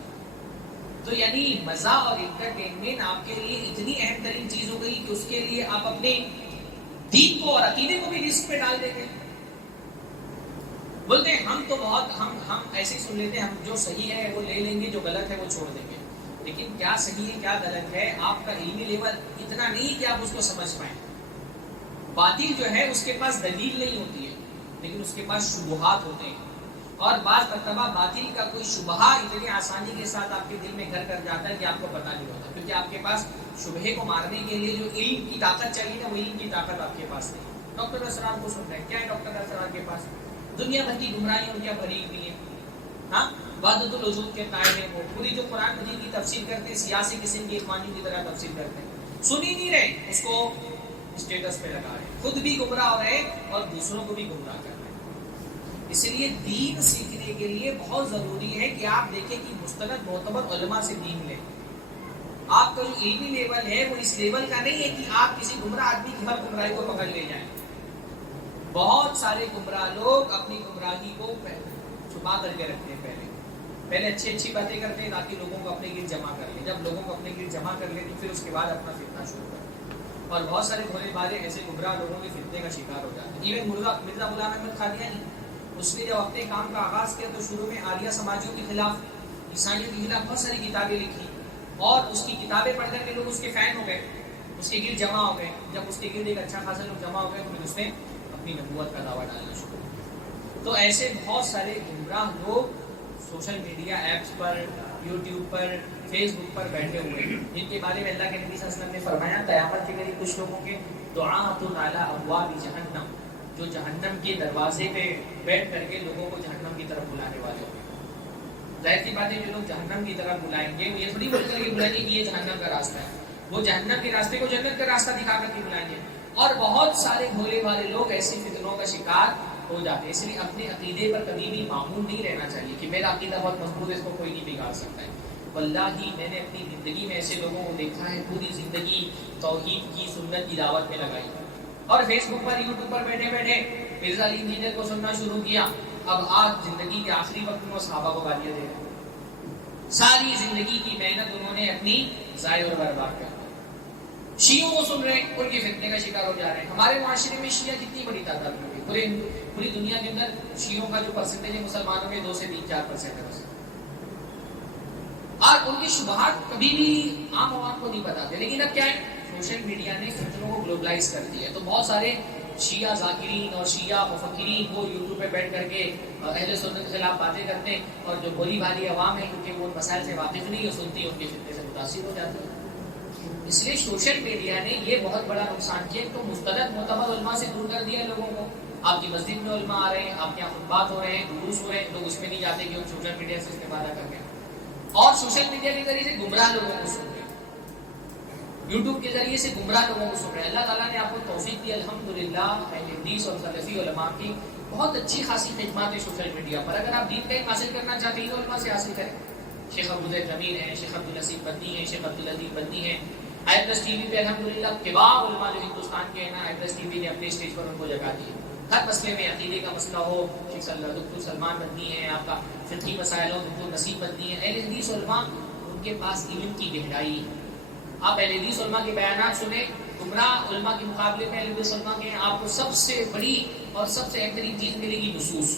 تو یعنی مزہ اور انٹرٹینمنٹ آپ کے لیے اتنی اہم ترین چیز ہو گئی کہ اس کے لیے آپ اپنے دین کو اور عقیدے کو بھی رسک پہ ڈال دیتے ہیں. بولتے ہیں ہم تو بہت ہم ایسے ہی سن لیتے ہیں, ہم جو صحیح ہے وہ لے لیں گے, جو غلط ہے وہ چھوڑ دیں گے. لیکن کیا صحیح ہے کیا غلط ہے, آپ کا علمی لیول اتنا نہیں کہ آپ اس کو سمجھ پائیں. باطل جو ہے اس کے پاس دلیل نہیں ہوتی ہے, لیکن اس کے پاس شبہات ہوتے ہیں. اور بعض مرتبہ باطل کا کوئی شبہ اتنی آسانی کے ساتھ آپ کے دل میں گھر کر جاتا ہے کہ آپ کو پتہ نہیں ہوتا, کیونکہ آپ کے پاس شبہے کو مارنے کے لیے جو علم کی طاقت چاہیے نا, وہ علم کی طاقت آپ کے پاس نہیں. ڈاکٹر اسرار کو سن رہے ہیں, کیا ہے ڈاکٹر اسرار کے پاس؟ دنیا بھر کی گمراہیاں ان کے بھری ہوئی ہیں. ہاں, وحدت الوجود کے قائل ہیں, وہ پوری جو قرآن مجید کی تفسیر کرتے ہیں سیاسی قسم کی اخوانیوں کی طرح تفسیر کرتے ہیں. سن ہی نہیں رہے, اس کو اسٹیٹس پہ لگا رہے, خود بھی گمراہ ہو رہے اور دوسروں کو بھی گمراہ کر رہے. اس لیے دین سیکھنے کے لیے بہت ضروری ہے کہ آپ دیکھیں کہ مستند معتبر علماء سے دین لیں. آپ کا جو علمی لیول ہے وہ اس لیول کا نہیں ہے کہ آپ کسی گمراہ آدمی کی ہر گمراہی کو پکڑ لے جائیں. بہت سارے گمراہ لوگ اپنی گمراہی کو چھپا کر کے رکھتے ہیں. پہلے اچھی باتیں کرتے ہیں تاکہ لوگوں کو اپنے گرد جمع کر لیں. جب لوگوں کو اپنے گرد جمع کر لیں تو پھر اس کے بعد اپنا فتنہ شروع کرتے ہیں. اور بہت سارے بھولے بھالے ایسے گمراہ لوگوں کے فتنے کا شکار ہو جاتے ہیں. ایون مرزا غلام احمد قادیانی, اس نے جب اپنے کام کا آغاز کیا تو شروع میں آریہ سماجیوں کے خلاف, عیسائیوں کے خلاف بہت ساری کتابیں لکھی, اور اس کی کتابیں پڑھ کر کے لوگ اس کے فین ہو گئے, اس کے گرد جمع ہو گئے. جب اس کے گرد ایک اچھا خاصا لوگ جمع ہو گئے تو پھر اس نے اپنی نبوت کا دعویٰ ڈالنا شروع کیا. تو ایسے بہت سارے گمراہ لوگ سوشل میڈیا ایپس پر, یوٹیوب پر, فیس بک پر بیٹھے ہوئے ہیں, جن کے بارے میں اللہ کے نبی صلی اللہ علیہ وسلم نے فرمایا قیامت کے قریب کچھ لوگوں کے دعاۃ علی ابواب جہنم, جو جہنم کے دروازے پہ بیٹھ کر کے لوگوں کو جہنم کی طرف بلانے والے ہوں گے. ظاہر سی بات ہے جو لوگ جہنم کی طرف بلائیں گے وہ یہ تھوڑی بول کر کے بلائیں گے کہ یہ جہنم کا راستہ ہے, وہ جہنم کے راستے کو جنت کا راستہ دکھا کر کے بلائیں گے. اور بہت سارے بھولے والے لوگ ایسی فتنوں کا شکار ہو جاتے ہیں. اس لیے اپنے عقیدے پر کبھی بھی معمول نہیں رہنا چاہیے کہ میرا عقیدہ بہت مضبوط ہے, اس کو کوئی نہیں بگاڑ سکتا ہے. واللہ میں نے اپنی زندگی میں ایسے لوگوں کو دیکھا ہے پوری زندگی توحید کی سنت کی دعوت میں لگائی, اور فیس بک پر یوٹیوب پر بیٹھے بیٹھے مرزا علی انجینئر کو سننا شروع کیا. اب آج زندگی کے آخری وقت میں وہ صحابہ کو گالیاں دے رہے ہیں. ساری زندگی کی محنت انہوں نے اپنی ضائع اور برباد کر دی. شیعوں کو سن رہے ہیں, ان کے فتنے کا شکار ہو جا رہے ہیں. ہمارے معاشرے میں شیعہ کتنی بڑی تعداد میں پوری دنیا کے اندر شیعوں کا جو پرسنٹیج ہے مسلمانوں میں 2 سے 3-4% ہے بس. اور ان کی شبہات کبھی بھی عام عوام کو نہیں بتاتے. لیکن اب کیا ہے, سوشل میڈیا نے فتنوں کو گلوبلائز کر دیا ہے. تو بہت سارے شیعہ ذاکرین اور شیعہ مفکرین وہ یوٹیوب پہ بیٹھ کر کے اہل سنت کے خلاف باتیں کرتے ہیں, اور جو بولی بھالی عوام ہے کیونکہ وہ مسائل سے واقف نہیں ہے سنتی, ان کے فتنے سے متاثر ہو جاتے ہیں. اس لیے سوشل میڈیا نے یہ بہت بڑا نقصان کیا. تو مستند معتبر علماء سے دور کر دیا لوگوں کو. آپ کی مسجد میں علماء آ رہے ہیں, آپ کے یہاں خطبات ہو رہے ہیں, دروس ہو رہے ہیں, لوگ اس میں نہیں جاتے کہ وہ سوشل میڈیا سے استفادہ کر کے, اور سوشل میڈیا کے ذریعے سے گمراہ لوگوں کو سن رہے ہیں, یوٹیوب کے ذریعے سے گمراہ لوگوں کو سن رہے ہیں. اللہ تعالیٰ نے آپ کو توفیق دی الحمدللہ. اہل حدیث اور سلفی علماء کی بہت اچھی خاصی خدمات ہے سوشل میڈیا پر. اگر آپ دین کا علم حاصل کرنا چاہتے ہیں تو علماء سے حاصل کریں. شیخ عبدالزید جمیل ہیں, شیخ عبدالنصیب بندی ہیں, شیخ عبدالعزیز بندی ہیں. آئی پلس ٹی وی پہ الحمدللہ کبار علماء جو ہندوستان کے ہیں نا, آئی پلس ٹی وی نے اپنے اسٹیج پر ان کو جگہ دی. ہر مسئلے میں عقیدے کا مسئلہ ہو, دکتور سلمان بندی ہیں, آپ کا فقہی مسائل ہو, دکتور نصیب بندی ہیں. اہل حدیث علماء ان کے پاس علم کی گہرائی ہے. آپ اہل حدیث علماء کے بیانات سنیں, گمراہ علماء کے مقابلے میں اہل حدیث علماء کے آپ کو سب سے بڑی اور سب سے بہترین چیز ملے گی نصوص,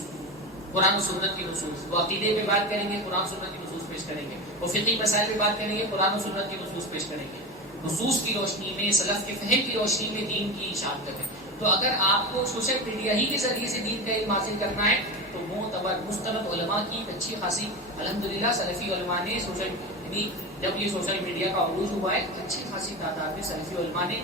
قرآن و سنت کی نصوص. وہ عقیدے پہ بات کریں گے, قرآن سنت کی نصوص پیش کریں گے. وہ فقہی مسائل پہ بات کریں گے, قرآن و سنت کی نصوص پیش کریں گے. نصوص کی روشنی میں, سلف کے فہم کی روشنی میں دین کی اشاعت کریں. تو اگر آپ کو سوشل میڈیا ہی کے ذریعے سے دین کا علم حاصل کرنا ہے تو معتبر مستند علماء کی اچھی خاصی الحمدللہ سلفی علماء نے جب یہ سوشل میڈیا کا عروج ہوا ہے, اچھی خاصی تعداد میں سلفی علماء نے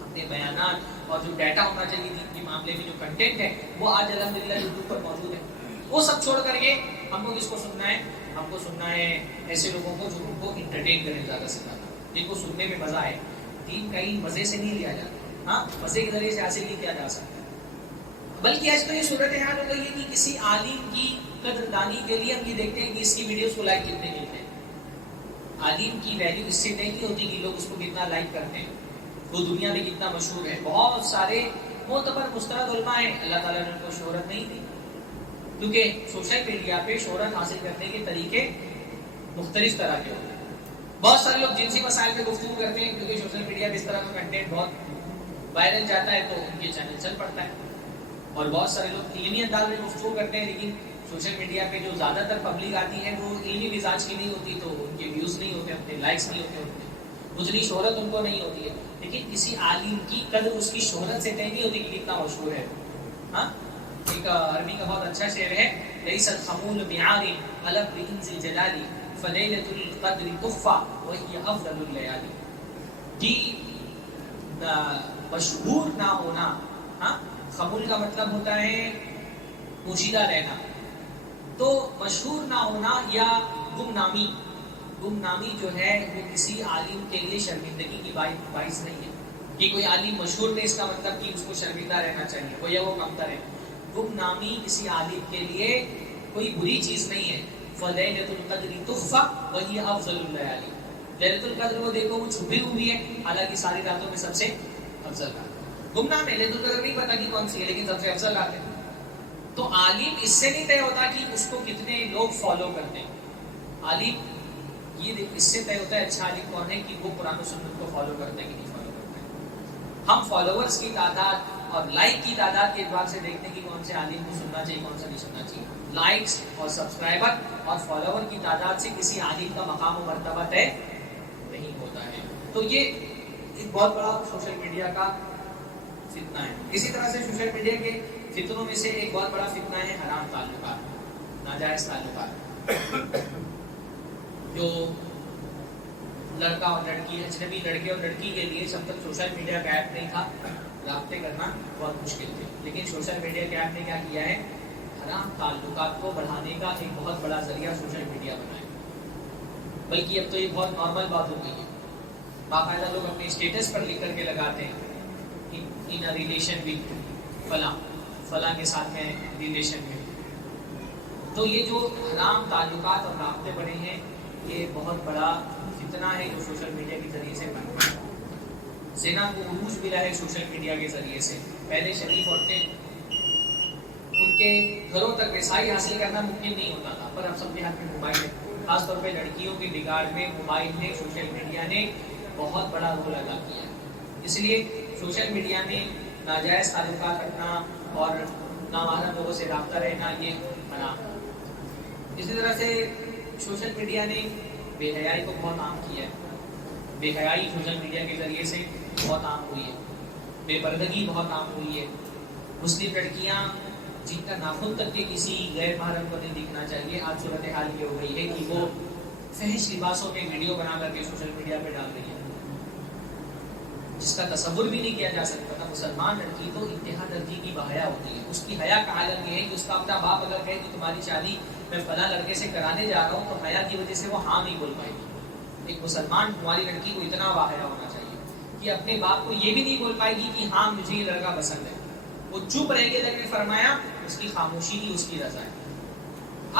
اپنے بیانات اور جو ڈیٹا ہونا چاہیے دین کے معاملے میں, جو کنٹینٹ ہے وہ آج الحمدللہ یوٹیوب پر موجود ہے. وہ سب چھوڑ کر کے ہم کو کس کو سننا ہے, ہم کو سننا ہے ایسے لوگوں کو جو ان کو انٹرٹین کریں زیادہ سے زیادہ, جن کو سننے میں مزہ آئے. دین کا علم مزے سے نہیں لیا جاتا, ہاں مزے کے ذریعے سے حاصل نہیں کیا جا سکتا. بلکہ آج تو یہ صورت حال ہو گئی ہے کہ کسی عالم کی قدردانی کے لیے ہم یہ دیکھتے ہیں کہ اس کی ویڈیوز کو لائک کتنے ملتے ہیں. عالم کی ویلیو اس سے طے نہیں ہوتی کہ لوگ اس کو کتنا لائک کرتے ہیں, وہ دنیا میں کتنا مشہور ہے. بہت سارے معتبر مستند علماء ہیں, اللہ تعالیٰ نے ان کو شہرت نہیں دی, کیونکہ سوشل میڈیا پہ شہرت حاصل کرنے کے طریقے مختلف طرح کے ہوتے ہیں. بہت سارے لوگ جنسی مسائل پہ گفتگو کرتے ہیں کیونکہ سوشل میڈیا پہ اس طرح کا کنٹینٹ بہت وائرل جاتا ہے تو ان کے چینل چل پڑتا ہے. اور بہت سارے لوگ علمی انداز میں گفتگو کرتے ہیں لیکن سوشل میڈیا پہ جو زیادہ تر پبلک آتی ہے وہ علمی مزاج کی نہیں ہوتی تو ان کے ویوز نہیں ہوتے, اپنے لائکس نہیں ہوتے, اتنی شہرت ان کو نہیں ہوتی ہے. لیکن کسی عالم کی قدر اس کی شہرت سے طے نہیں ہوتی کہ کتنا مشہور ہے. ہاں, ایک عربی کا بہت اچھا شعر ہے, لیست خمول بعار علب بانز جلالی فلیلۃ القدر تخفى وہی افضل اللیالی. جی مشہور نہ ہونا, ہاں, خمول کا مطلب ہوتا ہے پوشیدہ رہنا, تو مشہور نہ ہونا یا گمنامی, گمنامی جو ہے وہ کسی عالم کے لیے شرمندگی کی باعث نہیں ہے کہ کوئی عالم مشہور نہیں اس کا مطلب کہ اس کو شرمندہ رہنا چاہیے وہ یا وہ کمتر ہے. گمنامی کسی عالم کے لیے کوئی بری چیز نہیں ہے. فلیلۃ القدر تخفى وہی افضل اللیالی. لیلۃ القدر وہ دیکھو وہ چھپی ہوئی ہے حالانکہ ساری راتوں میں سب سے افضل رات ہے. گمنام ہے, لیلۃ القدر نہیں پتا کہ کون سی ہے لیکن سب سے افضل رات ہے. تو عالم اس سے نہیں طے ہوتا کہ اس کو کتنے لوگ فالو کرتے ہیں. عالم یہ اس سے طے ہوتا ہے اچھا عالم کون ہے کہ وہ قرآن و سنت کو فالو کرتے ہیں کہ نہیں فالو کرتے ہیں. ہم فالوورز کی تعداد اور لائک کی تعداد کے اعتبار سے دیکھتے ہیں کہ کون سے عالم کو سننا چاہیے کون سا نہیں سننا چاہیے. لائکس اور سبسکرائبر اور فالوور کی تعداد سے کسی عالم کا مقام و مرتبہ طے نہیں ہوتا ہے. تو یہ ایک بہت بڑا سوشل میڈیا کا فتنہ ہے. اسی طرح سے سوشل میڈیا کے فتنوں میں سے ایک بہت بڑا فتنہ ہے حرام تعلقات, ناجائز تعلقات. جو لڑکا اور لڑکی, اجنبی لڑکے اور لڑکی کے لیے جب تک سوشل میڈیا کا ایپ نہیں تھا رابطے کرنا بہت مشکل تھے, لیکن سوشل میڈیا کے ایپ نے کیا کیا ہے, حرام تعلقات کو بڑھانے کا ایک بہت بڑا ذریعہ سوشل میڈیا بنایا. بلکہ اب تو یہ بہت نارمل بات ہو گئی ہے. باقاعدہ لوگ اپنے اسٹیٹس پر لکھ کر کے لگاتے ہیں ان ریلیشن ود فلاں, فلاں کے ساتھ میں ریلیشن میں. تو یہ جو حرام تعلقات اور رابطے بڑے ہیں یہ بہت بڑا فتنہ ہے جو سوشل میڈیا کے ذریعے سے بن رہا ہے. زنا کو عروج ملا ہے سوشل میڈیا کے ذریعے سے. پہلے شریف عورتیں ان کے گھروں تک رسائی حاصل کرنا ممکن نہیں ہوتا تھا, پر اب سب کے ہاتھ میں موبائل ہے. خاص طور پہ لڑکیوں کے بگاڑ میں موبائل نے, سوشل میڈیا نے بہت بڑا رول ادا کیا ہے. اس لیے سوشل میڈیا نے ناجائز تعلقات رکھنا اور نامحرم لوگوں سے رابطہ رہنا یہ حرام. اسی طرح سے سوشل میڈیا نے بے حیائی کو بہت عام کیا ہے. بے حیائی سوشل میڈیا کے ذریعے سے بہت عام ہوئی ہے. بے پردگی بہت عام ہوئی ہے. مسلم لڑکیاں جن کا ناخن تک کے کسی غیر محرم کو نہیں دکھنا چاہیے, آج صورتحال یہ ہو گئی ہے کہ وہ فحش لباسوں میں ویڈیو بنا کر کے سوشل میڈیا پہ ڈال رہی ہے, جس کا تصور بھی نہیں کیا جا سکتا تھا. مسلمان لڑکی تو انتہا درجے کی بحیا ہوتی ہے. اس کی حیا کا عالم یہ ہے کہ اس کا اپنا باپ اگر کہے کہ تمہاری شادی میں فلاں لڑکے سے کرانے جا رہا ہوں تو حیا کی وجہ سے وہ ہاں نہیں بول پائے گی. ایک مسلمان ہماری لڑکی کو اتنا واحیا ہونا چاہیے کہ اپنے باپ کو یہ بھی نہیں بول پائے گی کہ ہاں مجھے یہ لڑکا پسند ہے. وہ چپ رہ کے لگے فرمایا اس کی خاموشی ہی اس کی رضا ہے.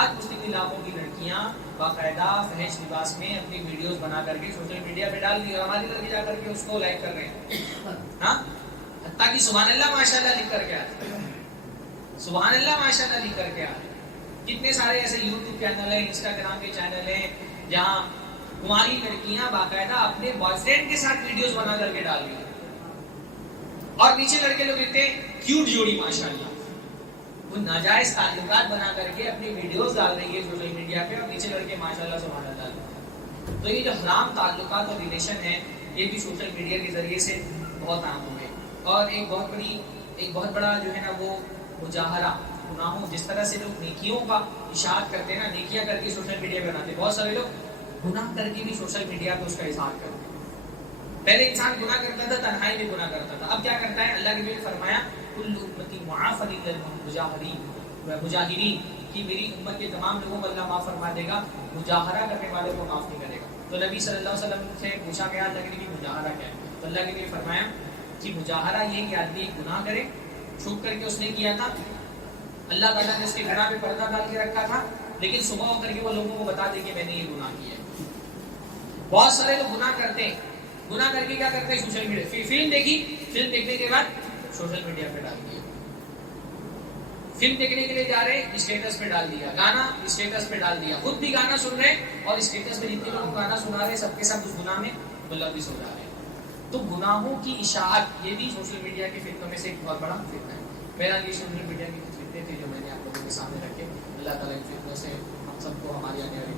آج مسلم علاقوں کی لڑکیاں باقاعدہ فحش لباس میں اپنی ویڈیوز بنا کر کے سوشل میڈیا پہ ڈال دی اور ہماری لڑکی جا کر کے اس کو لائک کر رہے ہیں. ہاں, حتیٰ کہ سبحان اللہ ماشاء اللہ لکھ کر کے آتے ہیں, سبحان اللہ ماشاء اللہ لکھ کر کے آتے ہیں. کتنے سارے ایسے یوٹیوب چینل ہیں, انسٹاگرام کے چینل ہیں جہاں ہماری لڑکیاں باقاعدہ اپنے بوائے فرینڈ کے ساتھ ویڈیوز بنا کر کے ڈال رہی ہیں اور نیچے لڑکے لوگ لکھتے ہیں کیوٹ جوڑی ماشاء اللہ. وہ ناجائز تعلقات بنا کر کے اپنی ویڈیوز ڈال رہی ہے سوشل میڈیا پہ اور نیچے لڑکے ماشاء اللہ سبحان اللہ. تو یہ جو حرام تعلقات اور ریلیشن ہیں یہ بھی سوشل میڈیا کے ذریعے سے بہت عام ہو گئے. اور ایک بہت بڑا جو ہے نا وہ مجاہرہ گناہوں, جس طرح سے لوگ نیکیوں کا اشاعت کرتے ہیں نا, نیکیاں کر کے سوشل میڈیا پہ بناتے ہیں. بہت سارے لوگ گناہ کر کے بھی سوشل میڈیا پہ اس کا اظہار کرتے ہیں. پہلے انسان گناہ کرتا تھا تنہائی میں گناہ کرتا تھا, اب کیا کرتا ہے, اللہ کے نبی نے فرمایا کل امتی معاف مجاہرین کہ میری امت کے تمام لوگوں کو اللہ معاف فرما دے گا, مجاہرہ کرنے والوں کو معاف نہیں کرے گا. تو نبی صلی اللہ علیہ وسلم سے پوچھا گیا اللہ کے نبی مجاہرہ کیا ہے, تو اللہ کے نبی نے فرمایا کہ مجاہرہ یہ کہ آدمی گناہ کرے, چھپ کر کے اس نے کیا تھا, اللہ تعالیٰ نے اس کے گناہ پہ پردہ ڈال کے رکھا تھا, لیکن صبح ہو کر کے وہ لوگوں کو بتا دے کہ میں نے یہ گناہ کیا ہے. بہت سارے لوگ گناہ کرتے ہیں, گناہ کر کے کیا کرتے ہیں سوشل میڈیا, فلم دیکھی, فلم دیکھنے کے بعد سوشل میڈیا پہ ڈال دیا. فلم دیکھنے کے لیے جا رہے ہیں، اسٹیٹس پہ ڈال دیا، گانا اسٹیٹس پہ ڈال دیا، خود بھی گانا سن رہے ہیں اور اسٹیٹس پہ جتنے لوگ گانا سنا رہے ہیں سب کے ساتھ اس گناہ میں ملوث ہو جا رہے ہیں۔ تو گناہوں کی اشاعت یہ بھی سوشل میڈیا کے فتنوں میں سے ایک بہت بڑا فتنہ ہے۔ میرا یہ سوشل میڈیا کے فتنے تھے جو میں نے آپ لوگوں کے سامنے رکھے۔ اللہ تعالیٰ ان فتنوں سے ہم سب کو ہماری آنے والی